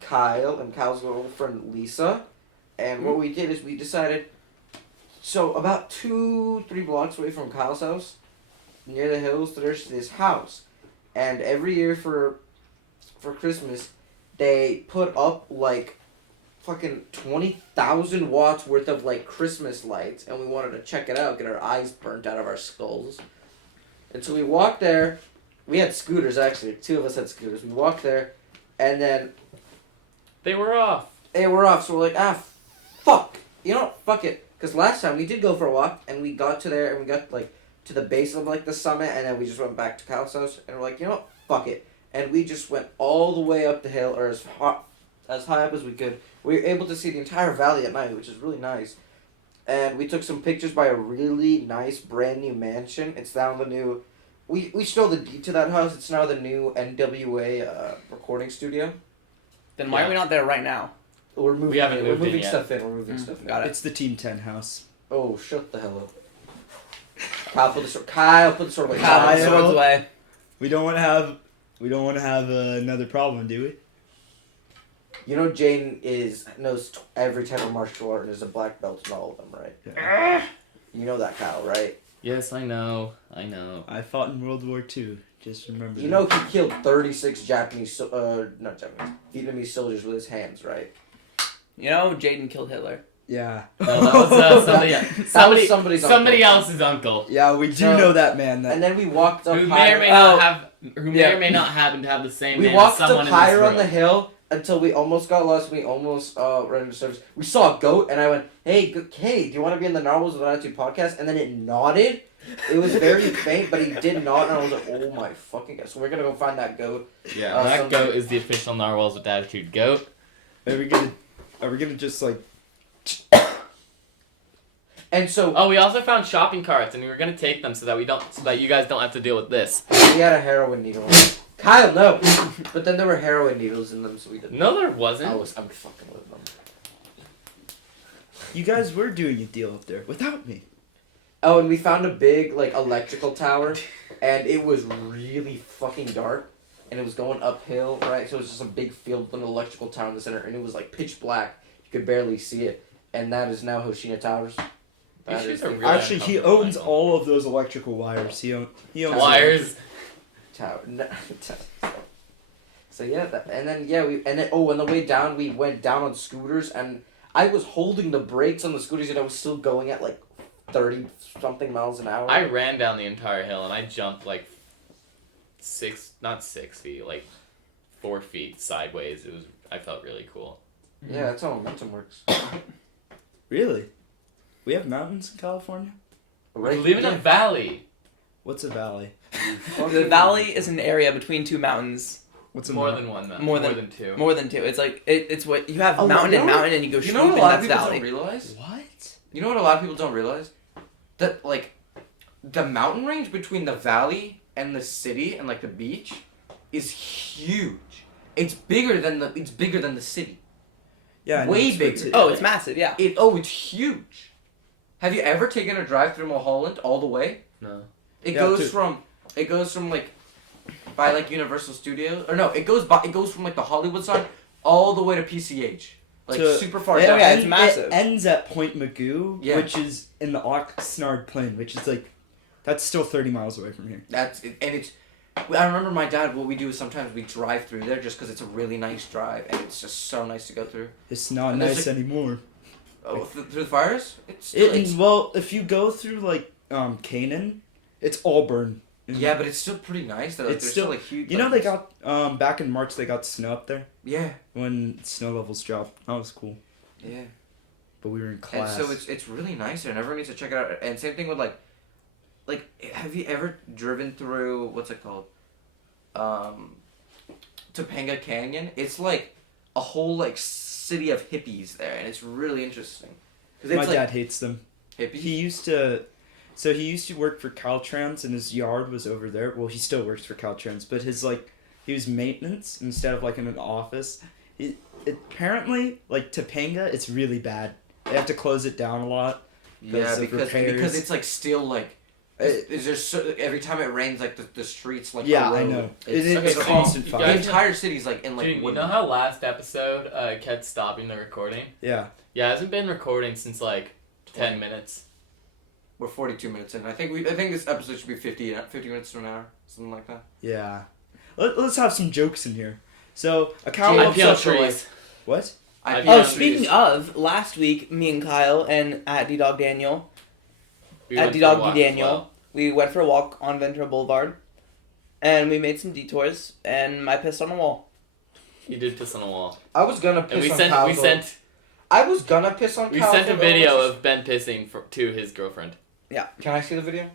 Kyle, and Kyle's girlfriend Lisa. And what we did is we decided, so about 2-3 blocks away from Kyle's house, near the hills, there's this house. And every year for Christmas, they put up like fucking 20,000 watts worth of like Christmas lights, and we wanted to check it out, get our eyes burnt out of our skulls. And so we walked there. We had scooters actually. 2 of us had scooters. We walked there, and then They were off. they were off. So we're like, fuck. You know what? Fuck it. Because last time we did go for a walk, and we got to there, and we got like to the base of like the summit, and then we just went back to Kyle's house, and we're like, you know what? Fuck it. And we just went all the way up the hill, or as high up as we could. We were able to see the entire valley at night, which is really nice. And we took some pictures by a really nice brand new mansion. It's now the new. We should know the deed to that house. It's now the new NWA recording studio. Then why are we not there right now? We're moving. We haven't in. moved We're in moving yet. stuff in. We're moving stuff in. Got it. It's the Team 10 house. Oh, shut the hell up. Kyle, put the sword. Kyle, put the sword away. Kyle, put the Kyle. swords away. We don't want to have another problem, do we? You know, Jane knows every type of martial art and is a black belt in all of them, right? Yeah. You know that, Kyle, right? Yes, I know. I fought in World War II. Just remember. You that. know he killed 36 Vietnamese soldiers with his hands, right? You know, Jaden killed Hitler. Yeah. No, that was somebody. somebody's Somebody uncle. else's uncle. Yeah, we do So- know that man. That And then we walked up Who may higher. or may not Oh. have. Who may Yeah. or may not happen to have the same We name walked as someone up in this higher on room. the hill until we almost got lost. We almost ran into service. We saw a goat, and I went, "Hey, hey, do you want to be in the Narwhals Wit Attitude podcast?" And then it nodded. It was very faint, but he did nod, and I was like, "Oh my fucking god!" So we're gonna go find that goat. Yeah, that somebody- goat is the official Narwhals Wit Attitude goat. Are we gonna just like? And so Oh, we also found shopping carts, and we were gonna take them so that you guys don't have to deal with this. we had a heroin needle. Kyle, no. But then there were heroin needles in them, so we didn't. No, there wasn't. I'm fucking with them. You guys were doing a deal up there without me. Oh, and we found a big like electrical tower, and it was really fucking dark, and it was going uphill, right? So it was just a big field with an electrical tower in the center, and it was like pitch black. You could barely see it, and that is now Hoshina Towers. That These is shoes are the really Actually, he uncomfortable, owns Michael. all of those electrical wires. He owns Wires. tower. No, so yeah, and then on the way down we went down on scooters, and I was holding the brakes on the scooters, and I was still going at like 30 something miles an hour. I ran down the entire hill and I jumped like not 6 feet, like 4 feet sideways. I felt really cool. Yeah, that's how momentum works. Really? We have mountains in California? Right? We live in a valley. What's a valley? The valley is an area between two mountains. What's a More mountain? than one mountain. More More than- than two. More than two. It's like it's what you have Oh, mountain you and know mountain, and you go You straight know what a and lot of that's people valley. don't realize? What? You know what a lot of people don't realize? That like the mountain range between the valley and the city and like the beach is huge. It's bigger than the city. Yeah, I know Way it's where bigger. to- Oh, it's massive. Yeah. It's huge. Have you ever taken a drive through Mulholland all the way? No. It Yeah, goes from like by like Universal Studios, or no, it goes from like the Hollywood side all the way to PCH, like To- super far Yeah, down. yeah, it's massive. It ends at Point Magoo, Yeah. which is in the Oxnard Plain, which is like, that's still 30 miles away from here. That's it, and it's. I remember my dad. What we do is sometimes we drive through there just because it's a really nice drive and it's just so nice to go through. It's not And there's, nice like- anymore. Oh, through the fires? It's Well, if you go through like Canaan, it's all burned. yeah, but it's still pretty nice. Though. Like, It's there's still- still like huge. You know like, they got back in March they got snow up there Yeah, when snow levels dropped. That was cool. yeah. But we were in class. And so it's really nice there, and everyone needs to check it out. And same thing with like, have you ever driven through what's it called? Topanga Canyon. It's like a whole like city of hippies there, and it's really interesting. 'Cause My it's like dad hates them. hippies. He used to work for Caltrans, and his yard was over there. Well, he still works for Caltrans, but he was maintenance instead of like in an office. Apparently, like Topanga, it's really bad. They have to close it down a lot. Yeah, of because repairs. it's like still like. Is there every time it rains like the streets like Yeah, erode. I know. It's, It's okay, so constant you the fire. guys- entire city's like in like Dude, you wood. know how last episode kept stopping the recording? Yeah. Yeah, it hasn't been recording since like 10 minutes. We're 42 minutes in. I think this episode should be 50 minutes to an hour, something like that. Yeah. Let's have some jokes in here. So, a cow I loves peel social life. trees. What? I Yeah, Oh, speaking of, last week, me and Kyle and at D-Dog Daniel, We at went for a D-Dog walk Daniel, as well. we went for a walk on Ventura Boulevard, and we made some detours, and I pissed on a wall. He did piss on a wall. I was gonna piss And we on sent Kyle. we sent I was gonna piss on we Kyle. sent a though. video of Ben pissing to his girlfriend. Can I see the video?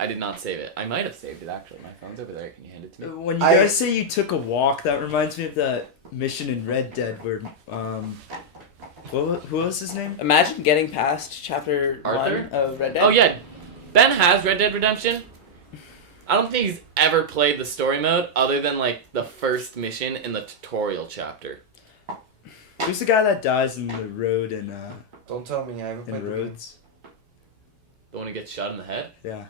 I did not save it. I might have saved it actually. My phone's over there. Can you hand it to me? When you guys say you took a walk, that reminds me of that mission in Red Dead where, who was his name? Imagine getting past chapter Arthur? 1 of Red Dead. Oh yeah, Ben has Red Dead Redemption. I don't think he's ever played the story mode other than like the first mission in the tutorial chapter. Who's the guy that dies in the road in Don't tell me. I haven't played the Rhodes? The one who gets shot in the head. Yeah.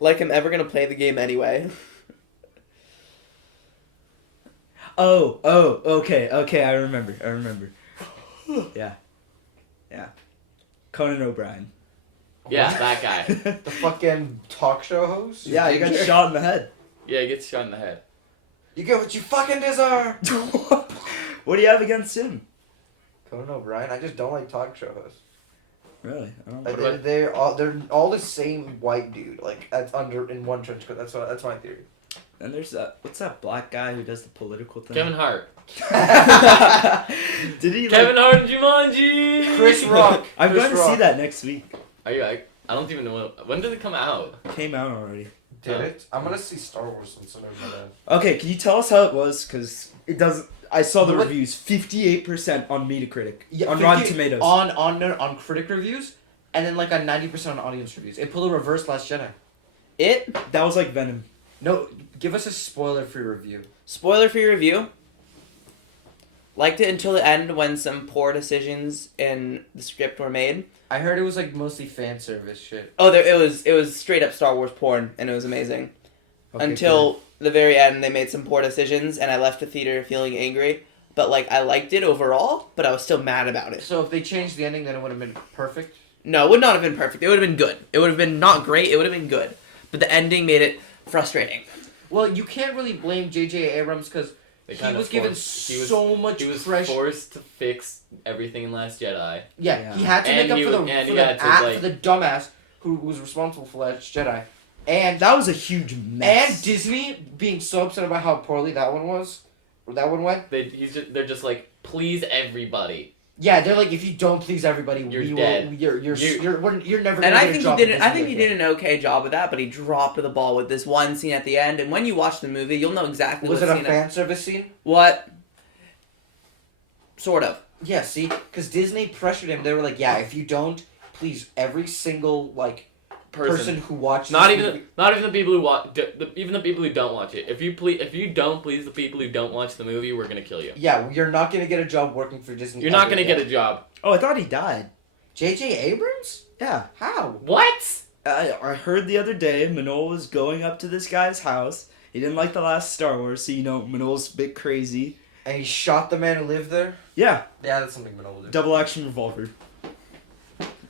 Like I'm ever gonna play the game anyway. Oh, okay, I remember. Yeah. Conan O'Brien. Yeah, that guy. The fucking talk show host? Yeah, he got shot in the head. Yeah, he gets shot in the head. You get what you fucking deserve! What do you have against him? Conan O'Brien? I just don't like talk show hosts. Really? I don't Like, What about- they're all the same white dude. Like that's under in one trench coat. That's my theory. And there's what's that black guy who does the political thing? Kevin Hart. Did he Kevin Hart in Jumanji. Chris Rock. I'm Chris going to Rock. see that next week. Are you? I don't even know when did it come out. Came out already. Did it? I'm gonna see Star Wars on Sunday. Okay, can you tell us how it was? Because it doesn't. I saw the What? reviews. 58% on Metacritic. Yeah, on 50 Rotten Tomatoes. on critic reviews, and then like a 90% on audience reviews. It pulled a reverse Last Jedi. That was like Venom. No, give us a spoiler-free review. Spoiler-free review. Liked it until the end when some poor decisions in the script were made. I heard it was like mostly fan service shit. Oh, it was straight up Star Wars porn, and it was amazing. Okay, Until the very end, they made some poor decisions, and I left the theater feeling angry. But like, I liked it overall, but I was still mad about it. So if they changed the ending, then it would have been perfect. No, it would not have been perfect. It would have been good. It would have been not great. It would have been good. But the ending made it frustrating. Well, you can't really blame J.J. Abrams because he was given so much He was pressure. forced to fix everything in Last Jedi. Yeah, he had to make up for the dumbass who was responsible for Last Jedi. And That was a huge mess. And Disney being so upset about how poorly that one was, or that one went. They're just like, please everybody. Yeah, they're like, if you don't please everybody, You're dead. You're never. And gonna I get a think job he did. at I think Disney he did again. an okay job with that, but he dropped the ball with this one scene at the end. And when you watch the movie, you'll know exactly Was what it a scene. fan service scene? What? Sort of. Yeah, see, because Disney pressured him. They were like, yeah, if you don't please every single person who watches. Not this even movie, the people who watch. Even the people who don't watch it. If you don't please the people who don't watch the movie, we're gonna kill you. yeah, you're not gonna get a job working for Disney. You're not ever gonna get again. a job. Oh, I thought he died. J.J. Abrams? Yeah. How? What? I heard the other day Minol was going up to this guy's house. He didn't like the last Star Wars, so Minol's a bit crazy. And he shot the man who lived there? Yeah, Yeah, that's something Minol would do. double action revolver.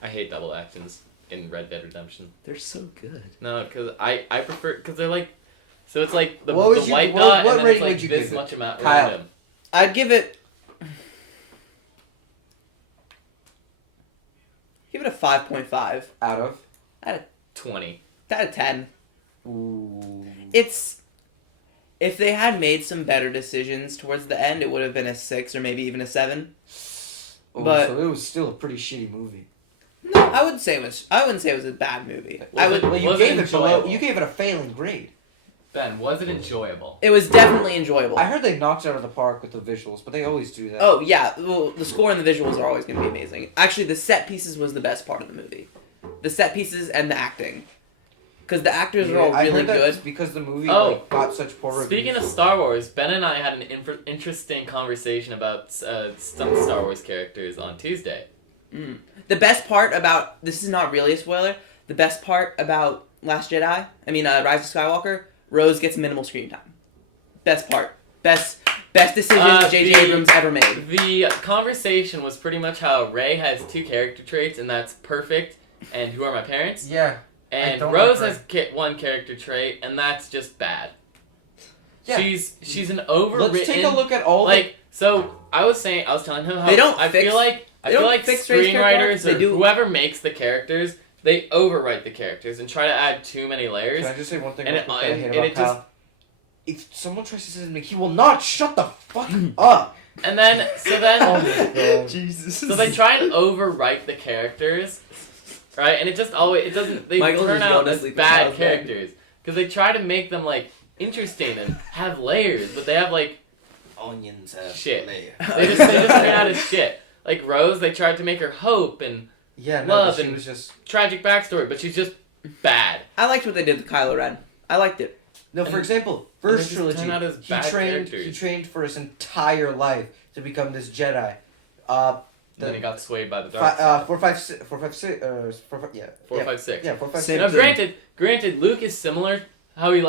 I hate double actions in Red Dead Redemption. They're so good. No, because I prefer because they're like, so it's like the What white dot what and then rating it's like would you this give it? much amount Kyle. random. I'd give it. Give it a 5.5 Out of? 20. out of 10. Ooh. It's. If they had made some better decisions towards the end, it would have been a 6 or maybe even a 7. But so it was still a pretty shitty movie. No, I wouldn't say it was a bad movie. I would. Well, you was gave it it below. enjoyable? You gave it a failing grade. Ben, was it enjoyable? It was definitely enjoyable. I heard they knocked it out of the park with the visuals, but they always do that. Oh yeah, well, the score and the visuals are always going to be amazing. Actually, the set pieces was the best part of the movie. The set pieces and the acting, because the actors are all I really heard that good. because the movie got such poor reviews. Speaking of Star Wars, Ben and I had an interesting conversation about some Star Wars characters on Tuesday. The best part about this is not really a spoiler. The best part about Rise of Skywalker, Rose gets minimal screen time. Best part, best decision J.J. Abrams ever made. The conversation was pretty much how Rey has 2 character traits, and that's perfect. And Who Are My Parents? Yeah. And don't Rose like has 1 character trait, and that's just bad. Yeah. She's an overwritten. Let's take a look at all So I was telling him how They don't I fix- feel like they don't fix Rey's character arcs, screenwriters they or do- whoever makes the characters, they overwrite the characters and try to add too many layers. Can I just say one thing And real quick that I hate about it Kyle? If someone tries to say something, he will not shut the fuck up. And then Oh my god. Jesus. so they try and overwrite the characters, right? And it just always it doesn't. They Michael's turn just out going to as sleep bad in Kyle's bed. characters because they try to make them like interesting and have layers, but they have like Onions shit. They just turn out as shit. Like Rose, they tried to make her hope and Yeah, no, love but she and was just... tragic backstory, but she's just bad. I liked what they did with Kylo Ren. I liked it. No, for And- example, and they first just trilogy, turn out as bad he characters. trained for his entire life to become this Jedi. And then he got swayed by the dark Fi- side. 4, 5, 6, 4, 5, 6, 4, 5, yeah. 4, yeah. 5, 6. Yeah, 4, 5, Same 6. Now, thing. granted, Luke is similar. How he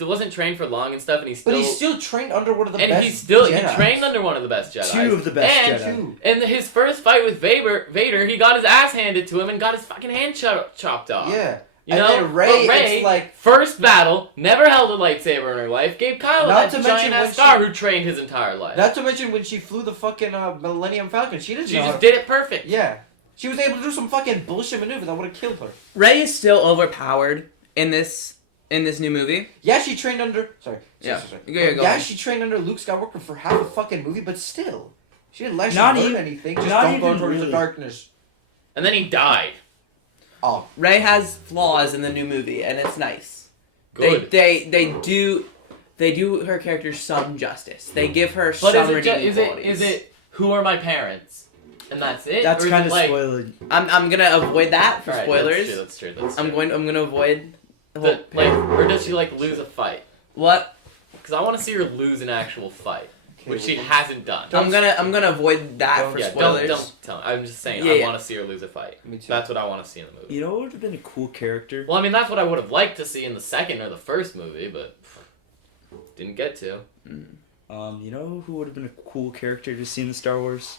wasn't trained for long and stuff, and But he's still trained under one of the and best he still Jedis. he trained under one of the best Jedi. 2 of the best and Jedi. in his first fight with Vader, he got his ass handed to him and got his fucking hand chopped off. Yeah. You And know, then Rey, but it's like... first battle, never held a lightsaber in her life, gave Kylo Not that to giant mention ass when star she- who trained his entire life. Not to mention when she flew the fucking Millennium Falcon, she didn't She know just how- did it perfect. Yeah. She was able to do some fucking bullshit maneuver that would have killed her. Rey is still overpowered in this new movie. Yeah, she trained under... Sorry. Yeah. Sorry. Yeah, go Yeah, on. she trained under Luke Skywalker for half a fucking movie, but still. She didn't let Not learn even- anything. Just not don't go even towards the really. darkness. And then he died. Oh. Rey has flaws in the new movie, and it's nice. Good. They do her character some justice. They give her But some is redeeming qualities. is it Who Are My Parents? And that's it? That's Or is kind it of like, spoilery. I'm gonna avoid that for Alright, spoilers. That's true. I'm gonna avoid the whole. Or does she like lose a fight? What? Because I want to see her lose an actual fight. which she hasn't done. I'm gonna avoid that for Yeah, spoilers. don't tell me. I'm just saying, Yeah, I yeah. want to see her lose a fight. Me too. That's what I want to see in the movie. You know what would have been a cool character? Well, I mean, that's what I would have liked to see in the second or the first movie, but didn't get to. You know who would have been a cool character to see in the Star Wars?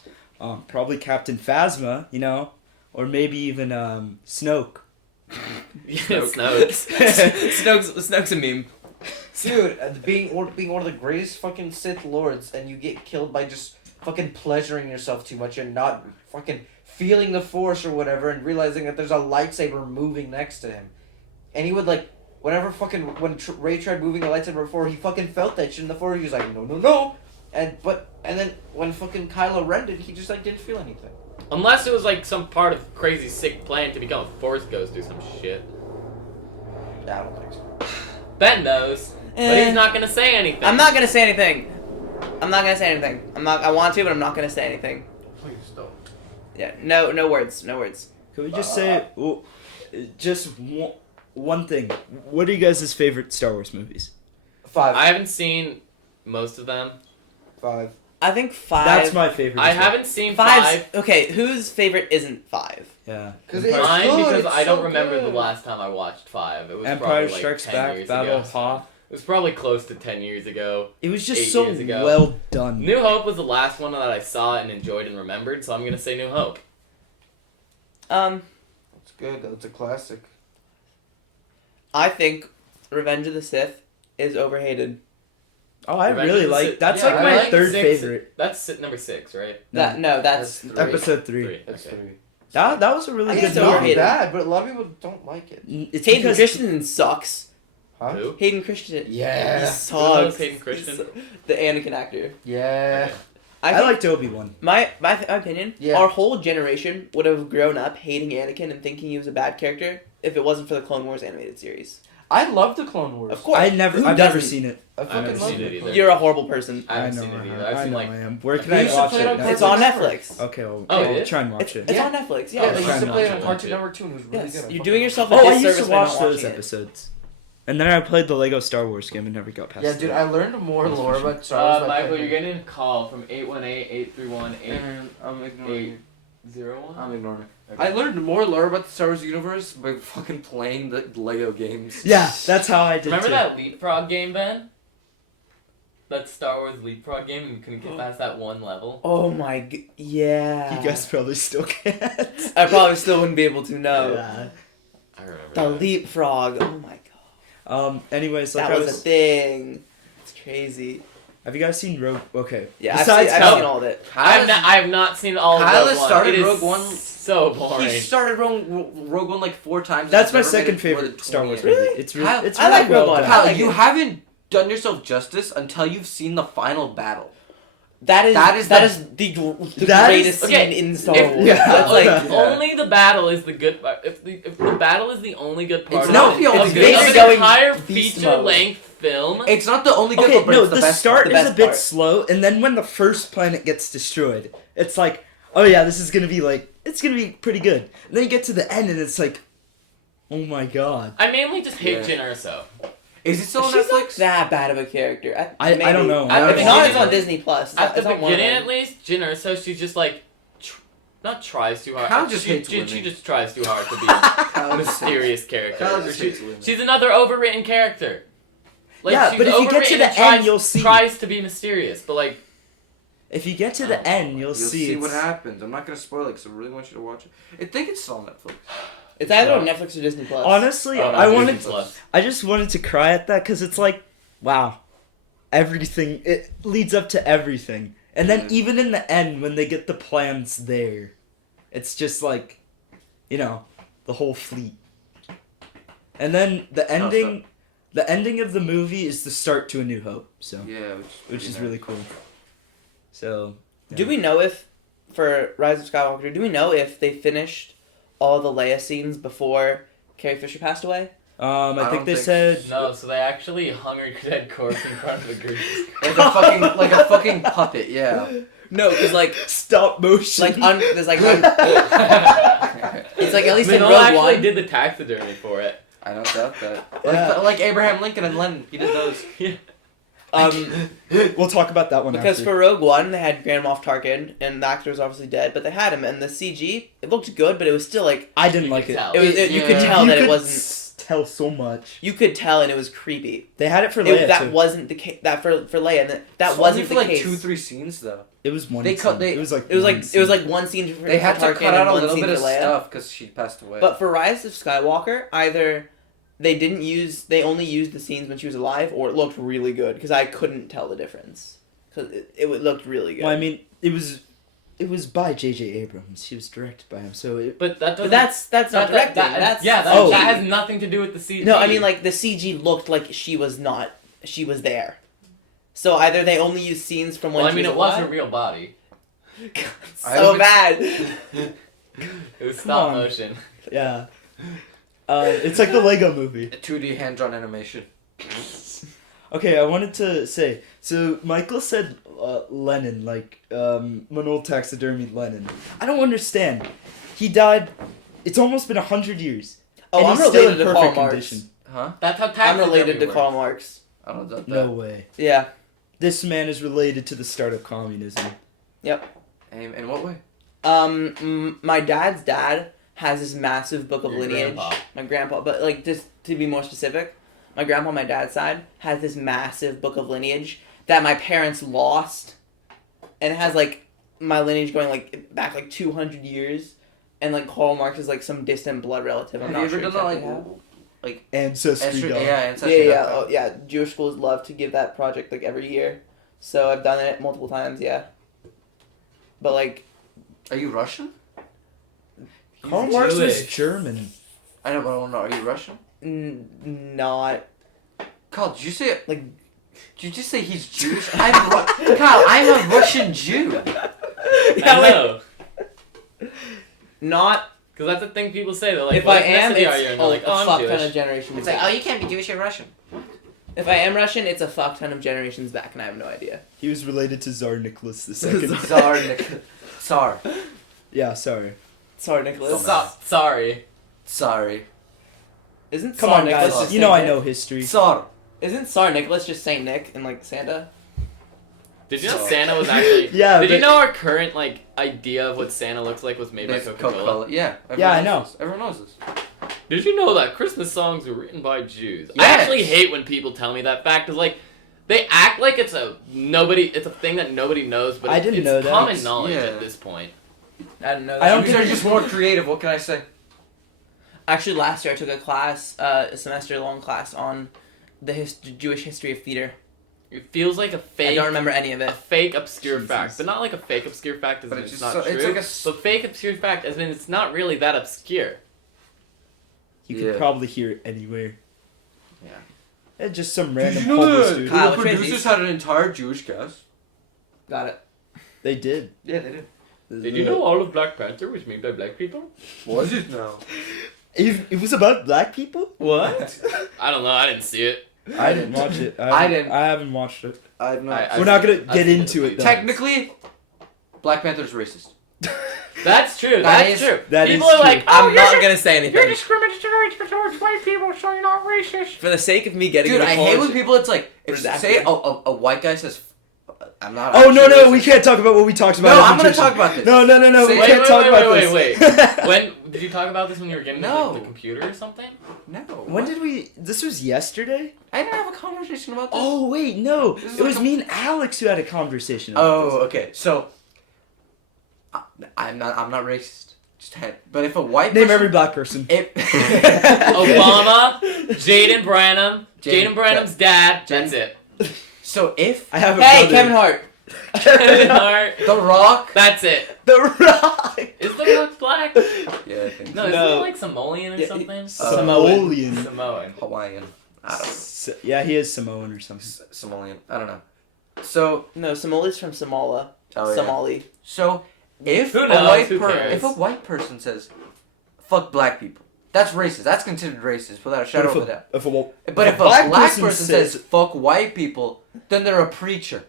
Probably Captain Phasma, you know? Or maybe even Snoke. Snoke. Snoke's a meme. Dude, being one of the greatest fucking Sith Lords and you get killed by just fucking pleasuring yourself too much and not fucking feeling the Force or whatever and realizing that there's a lightsaber moving next to him. And he would like, whenever fucking, when Rey tried moving the lightsaber before, he fucking felt that shit in the Force. He was like, no, no, no. And then when fucking Kylo Ren did, he just like didn't feel anything. Unless it was like some part of crazy sick plan to become a Force Ghost or some shit. Yeah, I don't think so. Ben knows, but he's not gonna say anything. I'm not gonna say anything. I want to, but I'm not gonna say anything. Please don't. Yeah, no words. Could we just say, just one thing? What are you guys' favorite Star Wars movies? 5. I haven't seen most of them. 5. I think 5. That's my favorite. I as well. haven't seen 5's 5. Okay, whose favorite isn't 5? Yeah. Because Mine, because I don't so remember good. the last time I watched 5. It was Empire probably like Strikes 10 Back, years Battle ago. of Hoth. It was probably close to 10 years ago. It was just 8 so years ago. well done. New Hope was the last one that I saw and enjoyed and remembered, so I'm gonna say New Hope. It's good. It's a classic. I think Revenge of the Sith is overhated. Oh, I Revenge really of the like. Sith- That's yeah, like I my like third 6. favorite. That's number 6, right? That's That's 3. Episode 3. That's Okay. 3. That was a really I good guess It's it's not movie. overrated. bad, but a lot of people don't like it. It's Hayden because Christensen sucks. Huh? Who? Hayden Christensen. Yeah. He Who sucks. knows Hayden Christensen? The Anakin actor. Yeah. Okay. I think liked Obi-Wan. my opinion. Yeah. Our whole generation would have grown up hating Anakin and thinking he was a bad character if it wasn't for the Clone Wars animated series. I love the Clone Wars. Of course. I've never doesn't? seen it. I haven't fucking love seen it the either. Clone You're a horrible person. I haven't know seen it I either. am. I've I seen know like I am. Where can They I used to watch play it it? on now? It's Cartoon on Network. Netflix. Okay, Oh, I'll it is? try and watch it. It's on Netflix. Yeah, Yeah. they try used to and play it watch on it. Cartoon Network too, and it was really Yes, good. I you're fucking doing love yourself a Oh, I disservice used to by watch not those watching it. episodes. And then I played the Lego Star Wars game and never got past it. Yeah, it. dude, I learned more lore about Star Wars. by Michael, playing- you're getting a call from 818-831-801. And I'm ignoring you. I'm ignoring it. Okay. I learned more lore about the Star Wars universe by fucking playing the Lego games. Yeah, that's how I did Remember too. that Leapfrog game, Ben? That Star Wars Leapfrog game, and you couldn't get past that one level? Oh my yeah. You guys probably still can't. I probably still wouldn't be able to know. Yeah. I remember The that. leapfrog. Oh my god. Anyways, like That I was a thing. It's crazy. have you guys seen Rogue? Okay. Yeah, Besides I've how- seen all of it. I have not seen all of Kyle Rogue One. started It is Rogue One- so boring. He started Rogue One like 4 times. That's and my he's never second made it more favorite than Star 20 Wars years. movie. Really? It's really, Kyle, it's I really like well Rogue One. done. Kyle, like you it. haven't done yourself justice until you've seen the final battle. That is the That greatest is- scene okay, in Star if- Wars. yeah, That's like yeah. only the battle is the good part. If the battle is the only good part It's of not it, the only of good the part. Going entire beast feature-length film, It's not the only good Okay, one, but no, it's the the best start part. The is a best bit part. slow, and then when the first planet gets destroyed, it's like, oh yeah, this is gonna be like, it's gonna be pretty good. And then you get to the end, and it's like, oh my god. I mainly just hate Yeah. Jyn Erso. Is it still on She's not Netflix? that bad of a character. I don't know. At the If not, it's beginning- on Disney Plus. At the It's on one of beginning, them. at least, Jyn Erso, she's just like, not tries too hard. Kyle just she, hates she, she women. just tries too hard to be a Kyle just mysterious character. Kyle just hates women. She's another overwritten character. Like, Yeah, she's but if you get to overwritten the and tries, end, you'll see. Tries to be mysterious, but like, If you get to the end, you'll see. You'll see what it's- happens. I'm not gonna spoil it because I really want you to watch it. I think it's still on Netflix. It's either on Netflix or Disney Plus. Honestly, oh, no, I Disney wanted. Plus. I just wanted to cry at that because it's like, wow, everything. It leads up to everything, and then Yeah. even in the end, when they get the plans there, it's just like, you know, the whole fleet. And then the ending, the ending of the movie is the start to A New Hope. So, Yeah, which is really cool. So, yeah. Do we know if, for Rise of Skywalker, do we know if they finished all the Leia scenes before Carrie Fisher passed away? I I think don't they think said. No, so they actually hung her dead corpse in front of a group. like a fucking puppet. Yeah. No, because like Stop motion. there's like it's like at least in Minol Rogue actually One. did the taxidermy for it. I don't doubt that. Yeah. Like Abraham Lincoln and Lennon, he did those. Yeah. We'll talk about that one Because after. for Rogue One, they had Grand Moff Tarkin, and the actor was obviously dead, but they had him, and the CG, it looked good, but it was still like, I didn't You like could it. tell. you could tell You that it could wasn't. tell so much. You could tell, and it was creepy. They had it for Leia That too. wasn't the case. That for Leia, and that It's wasn't only for the like case. 2-3 scenes though. It was one. They scene. cut- they- It was like. It was one like scene. one scene for They had to Tarkin cut out and a one little scene bit of for Leia. stuff because she passed away. But for Rise of Skywalker, either they only used the scenes when she was alive, or it looked really good because I couldn't tell the difference because it looked really good. Well, I mean, it was by J.J. Abrams. She was directed by him, so it. But that doesn't. but that's not directing. That's Oh. that has nothing to do with the CG. No, I mean like the CG looked like she was there. So either they only used scenes from when Well, I she mean, was it was alive. her real body. I So hope bad. It was stop on. motion. Yeah. It's like the Lego movie. 2D hand-drawn animation. Okay, I wanted to say. So Michael said Lenin, like Minol taxidermied Lenin. I don't understand. He died. It's almost been 100 years. Oh, and I'm he's still related in to perfect Karl Marx. condition. Huh? That's how I'm taxidermy related to works. Karl Marx. I don't know that. No way. Yeah. This man is related to the start of communism. In what way? My dad's dad has this massive book of Your lineage. grandpa. My grandpa, but like just to be more specific, my grandpa on my dad's side has this massive book of lineage that my parents lost, and it has like my lineage going like back like 200 years, and like Karl Marx is like some distant blood relative. I'm Have not you ever sure done that exactly like how. Ancestry dog. yeah, ancestry? Yeah. Oh, yeah. Jewish schools love to give that project like every year, so I've done it multiple times. Yeah. But like, Are you Russian? Karl Marx was Jewish. German. I know, but I don't know. Are you Russian? not Kyle, did you say like. Did you just say he's Jewish? Kyle, I'm a Russian Jew. I know. Not. Because that's the thing people say. They're like, If what I am, ethnicity it's are you? And they're like, a oh, I'm fuck Jewish. ton of generations It's like, back. oh, you can't be Jewish, you're Russian. If I am Russian, it's a fuck ton of generations back, and I have no idea. He was related to Tsar Nicholas II. Tsar. Yeah, sorry. Sorry, Nicholas. Sorry. Sorry. Isn't Come Tsar on, Nicholas guys. just You know I Saint know Nick? history. Tsar. Isn't Tsar Nicholas just Saint Nick and like Santa? Did you know So- Santa was actually... Yeah, Did you but- know our current, like, idea of what Santa looks like was made by It's Coca-Cola? Yeah. Yeah, I knows know. this. Everyone knows this. Did you know that Christmas songs were written by Jews? I Yes. actually hate when people tell me that fact, because, like, they act like it's a thing that nobody knows, but I didn't it's know that. common knowledge Yeah. at this point. I don't know. I don't Jews think are just more creative, what can I say? Actually, last year I took a class, a semester-long class on the Jewish history of theater. It feels like a fake... I don't remember any of A it. fake obscure Jesus. fact, but not like a fake obscure fact as But in it's it's just not so- true. it's like a s- but fake obscure fact as in it's not really that obscure. You Yeah. could probably hear it anywhere. Yeah. It's just some Did random you know homeless that dude. Kyle, the which way is producers east? had an entire Jewish cast? Got it. They did. Yeah, they did. Did you know all of Black Panther was made by black people? Was it now? It was about black people? What? I don't know. I didn't see it. I didn't watch it. I didn't. I haven't watched it. I've not. I- We're not gonna I've get seen into the it, though. Technically, Black Panther's racist. That's true. That That's is- true. that People is are like, true. oh, I'm not gonna say anything. discriminatory towards white people, so you're not racist. For the sake of me getting Dude, an I hate when apology- people, it's like, if Redacted. say a white guy says, I'm not Oh, no, actually no, we racist. can't talk about what we talked about. No, as I'm gonna nutrition. talk about this. No, Say- we Wait, can't wait, talk wait, about wait, this. When did you talk about this when you were getting No. the computer or something? No. When did we... This was yesterday? I didn't have a conversation about this. Oh, wait, no. This is It was like me and Alex who had a conversation about Oh, okay. So, I'm not racist. Just but if a white this. Name person, every black person. if Obama, Jaden Branham, Jaden Jaden Branham's dad. That's it. So if I have a Hey, brother. Kevin Hart. Kevin Hart. The Rock, That's it. The Rock. Is the Rock black? yeah, I think No, No. isn't he like Samoan or Yeah, something? Samoan. Samoan. Hawaiian. I don't know. Yeah, he is Samoan or something. Somalian. I don't know. So, No, Somali's from Somala. oh, yeah. Somali. So if Who a knows? white Who cares? if a white person says, "Fuck black people," that's racist. That's considered racist without a shadow of a doubt. But if a black person says "fuck white people," then they're a preacher,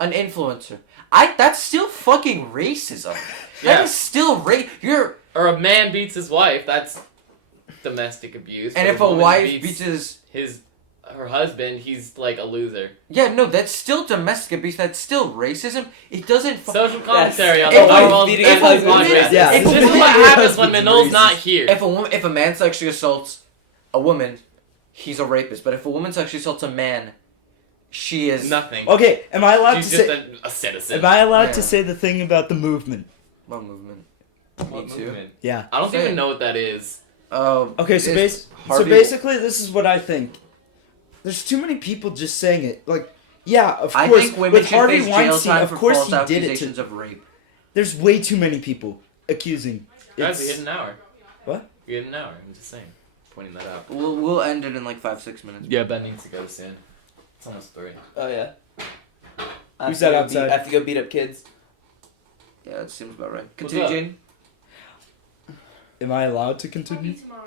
an influencer. That's still fucking racism. That Yeah. is still You're Or a man beats his wife. That's domestic abuse. and But if a woman wife beats his her husband, he's like a loser. Yeah, no, that's still domestic abuse. That's still racism. It doesn't. Social commentary on If the a- Narwhals if Wit a Attitude woman- Cast. Yeah. This If a is woman- what happens when husband's Minol's racist. not here. If a man sexually assaults a woman, he's a rapist. But if a woman sexually assaults a man, she is Nothing. Okay, am I allowed She's to just say? a citizen. Am I allowed Yeah. to say the thing about the movement? What movement? What Me too. movement? Yeah. I don't Say even it. know what that is. Okay, so it's so Harvey- basically, this is what I think. There's too many people just saying it. Like, yeah, of I course. think women with should Harvey face jail Weinstein, time of for course false he did it. accusations of rape. There's way too many people accusing. Guys, we It's- hit an hour. What? We hit an hour. I'm just saying. Pointing that out. We'll end it in like 5-6 minutes. Yeah, Ben needs to go soon. It's almost 3. Oh yeah. Who's that outside? I have to go beat up kids. Yeah, that seems about right. What's Continue, up? Jane. Am I allowed to Party continue? tomorrow.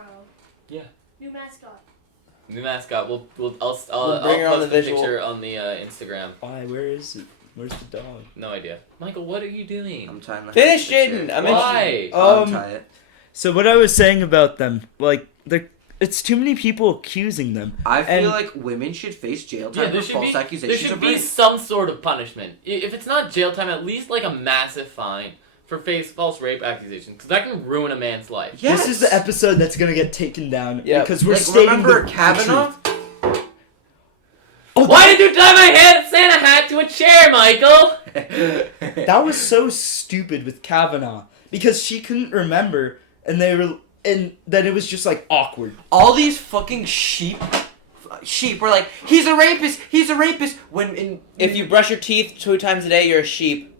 Yeah. New mascot. New mascot. I'll We'll bring her on post the the visual. picture on the Instagram. Why? Where is it? Where's the dog? No idea. Michael, what are you doing? I'm tying the Finish, hat. Jaden. I'm Why? Untie it. So what I was saying about them, like, it's too many people accusing them. I feel And- like women should face jail Yeah, time there for should false be accusations there should of be rape. some sort of punishment. If it's not jail time, at least like a massive fine for false rape accusations, because that can ruin a man's life. Yes. This is the episode that's gonna get taken down. Yeah. Because we're Like, stating remember the Kavanaugh? truth. Oh, Why did you tie my Santa hat to a chair, Michael? That was so stupid with Kavanaugh because she couldn't remember, and then it was just like awkward. All these fucking sheep were like, he's a rapist, when in... If you brush your teeth 2 times a day, you're a sheep.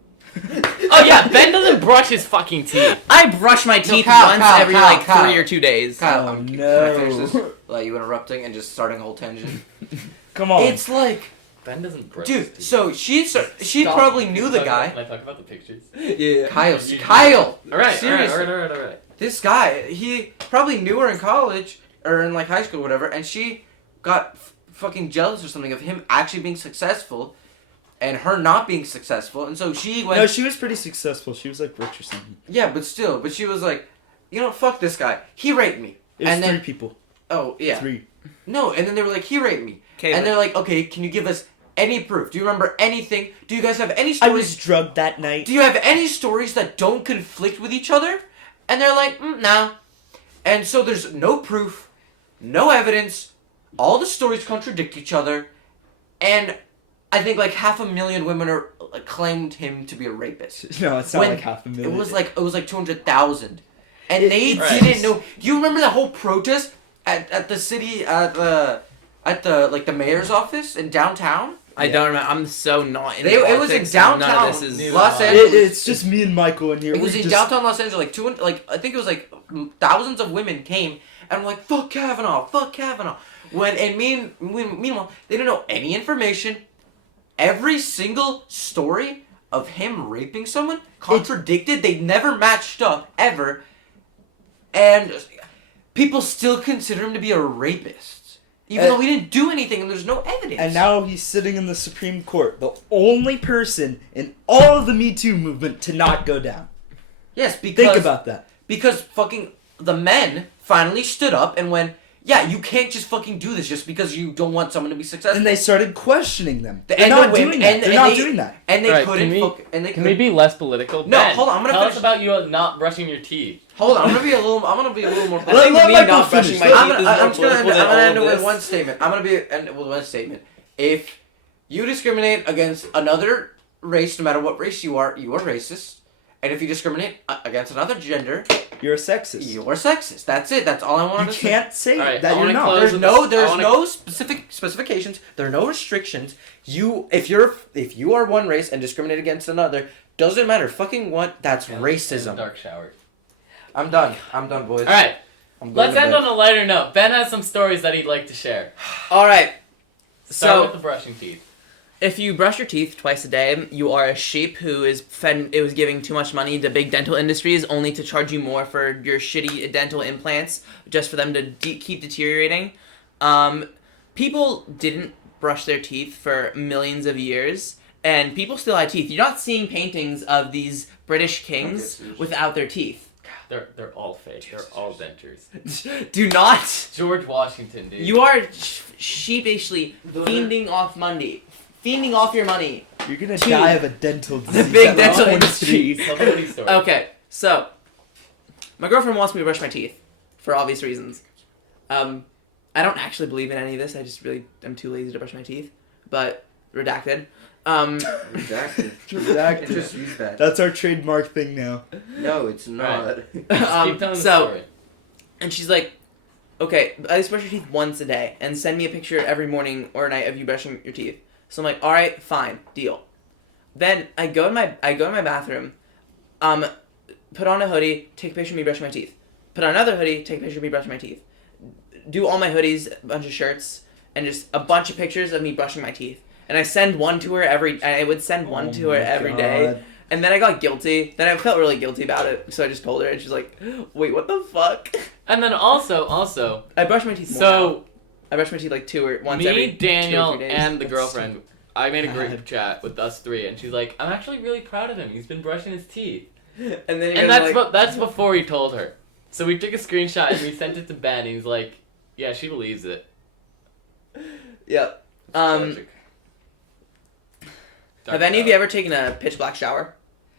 Oh yeah, Ben doesn't brush his fucking teeth. I brush my teeth Kyle, once Kyle, every Kyle, like Kyle. 3 or 2 days. Kyle, Oh, can no. I finish this? Like, you interrupting and just starting a whole tangent? Come on. It's like... Ben doesn't brush his Dude, teeth. so she Stop. probably knew the Can guy. I talk about the pictures? Yeah. Kyle! Alright, Seriously. alright. This guy, he probably knew her in college, or in like high school or whatever, and she got fucking jealous or something of him actually being successful, and her not being successful, and so she went... No, she was pretty successful. She was like rich or something. Yeah, but still, she was like, you know, fuck this guy. He raped me. It was And 3 then- people. Oh, yeah. 3. No, and then they were like, he raped me. Okay, And they're like, okay, can you give us any proof? Do you remember anything? Do you guys have any I stories? was drugged that night. Do you have any stories that don't conflict with each other? And they're like, no. And so there's no proof, no evidence, all the stories contradict each other, and I think like 500,000 women claimed him to be a rapist. No, it's not When like 500,000. It was like 200,000. And It- they Right. didn't know. Do you remember that whole protest at the city at the mayor's office in downtown? I don't remember. I'm so not in It was in politics, and downtown None of this is Neither Los am I. Angeles. It's just me and Michael in here. It was We in just- downtown Los Angeles. Like I think it was like thousands of women came and were like, "Fuck Kavanaugh, fuck Kavanaugh." Meanwhile, they didn't know any information. Every single story of him raping someone contradicted. They never matched up ever, and people still consider him to be a rapist, even though he didn't do anything and there's no evidence. And now he's sitting in the Supreme Court, the only person in all of the Me Too movement to not go down. yes, because Think about that. because fucking the men finally stood up and went, yeah, you can't just fucking do this just because you don't want someone to be successful. And they started questioning them. They're And the not women- doing that. and- They're and not they- doing that. And they Alright, couldn't. Can couldn't- we be less political? No, Ben, hold on, I'm gonna tell finish- us about you not brushing your teeth. Hold on, I'm gonna be a little more. I think let me Michael not brushing finish. my I'm teeth gonna, is more I'm just gonna end, political I'm gonna than end it all of with this. one statement. I'm gonna end it with one statement. If you discriminate against another race, no matter what race you are racist. And if you discriminate against another gender, You're a sexist. you're sexist. That's it. That's all I wanted You to say. can't say Alright, that I you're wanna not. close There's with no this. I wanna- no specific specifications. There are no restrictions. If you are one race and discriminate against another, doesn't matter. Fucking what? That's racism. Dark shower. I'm done, boys. All right, I'm going let's to end bed. on a lighter note. Ben has some stories that he'd like to share. All right. Start So with the brushing teeth. if you brush your teeth twice a day, you are a sheep who is giving too much money to big dental industries only to charge you more for your shitty dental implants just for them to keep deteriorating. People didn't brush their teeth for millions of years, and people still had teeth. You're not seeing paintings of these British kings Okay, so- without their teeth. They're all fake. They're all dentures. Do not. George Washington, dude. You are sheepishly fiending off money. Fiending off your money. You're gonna Two. die of a dental disease. The big at dental one industry. point. Somebody story. Okay, so my girlfriend wants me to brush my teeth for obvious reasons. I don't actually believe in any of this. I just really am too lazy to brush my teeth. But redacted. Redacted. Redacted. Just use that. That's our trademark thing now. No, it's not. Just keep telling the so, story. and she's like, okay, at least brush your teeth once a day and send me a picture every morning or night of you brushing your teeth. So I'm like, all right, fine, deal. Then I go to my bathroom, put on a hoodie, take a picture of me brushing my teeth. Put on another hoodie, take a picture of me brushing my teeth. Do all my hoodies, a bunch of shirts, and just a bunch of pictures of me brushing my teeth. And I send one to her I would send one to her every day. And then I got guilty. Then I felt really guilty about it. So I just told her, and she's like, wait, what the fuck? And then also, I brush my teeth more so now. I brush my teeth like once me, every 2 or 3 Daniel, days. and the That's girlfriend, I made a bad. group chat with us three, and she's like, I'm actually really proud of him. He's been brushing his teeth. And then And that's before he told her. So we took a screenshot and we sent it to Ben, and he's like, yeah, she believes it. Yep. Tragic. Have any of you ever taken a pitch black shower?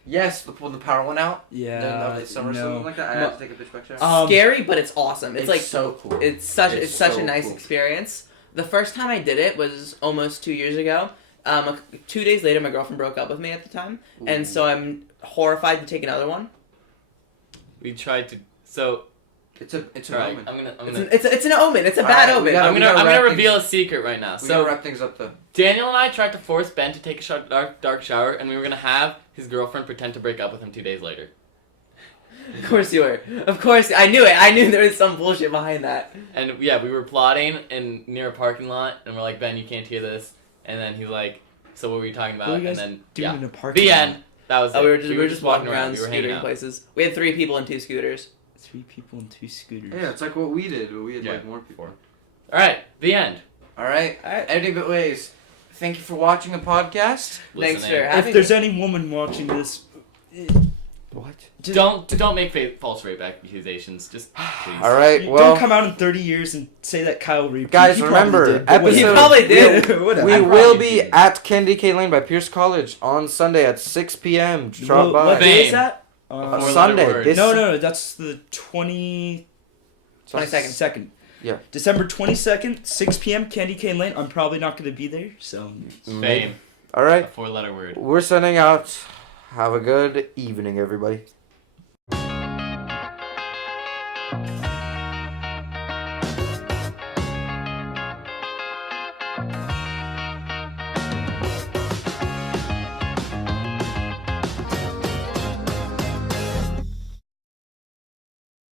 Yes, when the power went out. Yeah. The summer or no. something like that. I had to take a pitch black shower. Scary, but it's awesome. It's like so cool. It's such It's a so nice cool. experience. The first time I did it was almost 2 years ago. 2 days later, my girlfriend broke up with me at the time, and so I'm horrified to take another one. We tried to. So, It's an alright, omen. I'm gonna. It's an omen. It's a bad Alright, we omen. gotta- I'm gonna wrap reveal a secret right now. We So gotta wrap things up though. Daniel and I tried to force Ben to take a dark shower, and we were gonna have his girlfriend pretend to break up with him 2 days later. Of course you were. Of course, I knew it. I knew there was some bullshit behind that. And yeah, we were plotting near a parking lot, and we're like, Ben, you can't hear this. And then he's like, so what were you talking What about? were you guys And then doing yeah, in a parking the lot? end. That was it. We were just walking around, We were hanging scootering out. places. We had 3 people and 2 scooters. 3 people and 2 scooters. Yeah, it's like what we did, but we had Yeah, like more people. All right, the end. All right. Anything but ways. Thank you for watching the podcast. Thanks Listen for in. having If there's any woman watching this, what? Don't make false rape accusations. Just please. All right. Don't Well, come out in 30 years and say that Kyle raped you. guys, He probably remember, did, but episode- You probably did. Whatever. we I will probably be did. at Candy K Lane by Pierce College on Sunday at 6 p.m. Drop What by. day is Fame. that? On Four-letter Sunday. word. This No, that's the 22nd. 22nd. Yeah. December 22nd, 6 p.m. Candy Cane Lane. I'm probably not going to be there, so. Fame. All A right. 4-letter word. We're sending out. Have a good evening, everybody.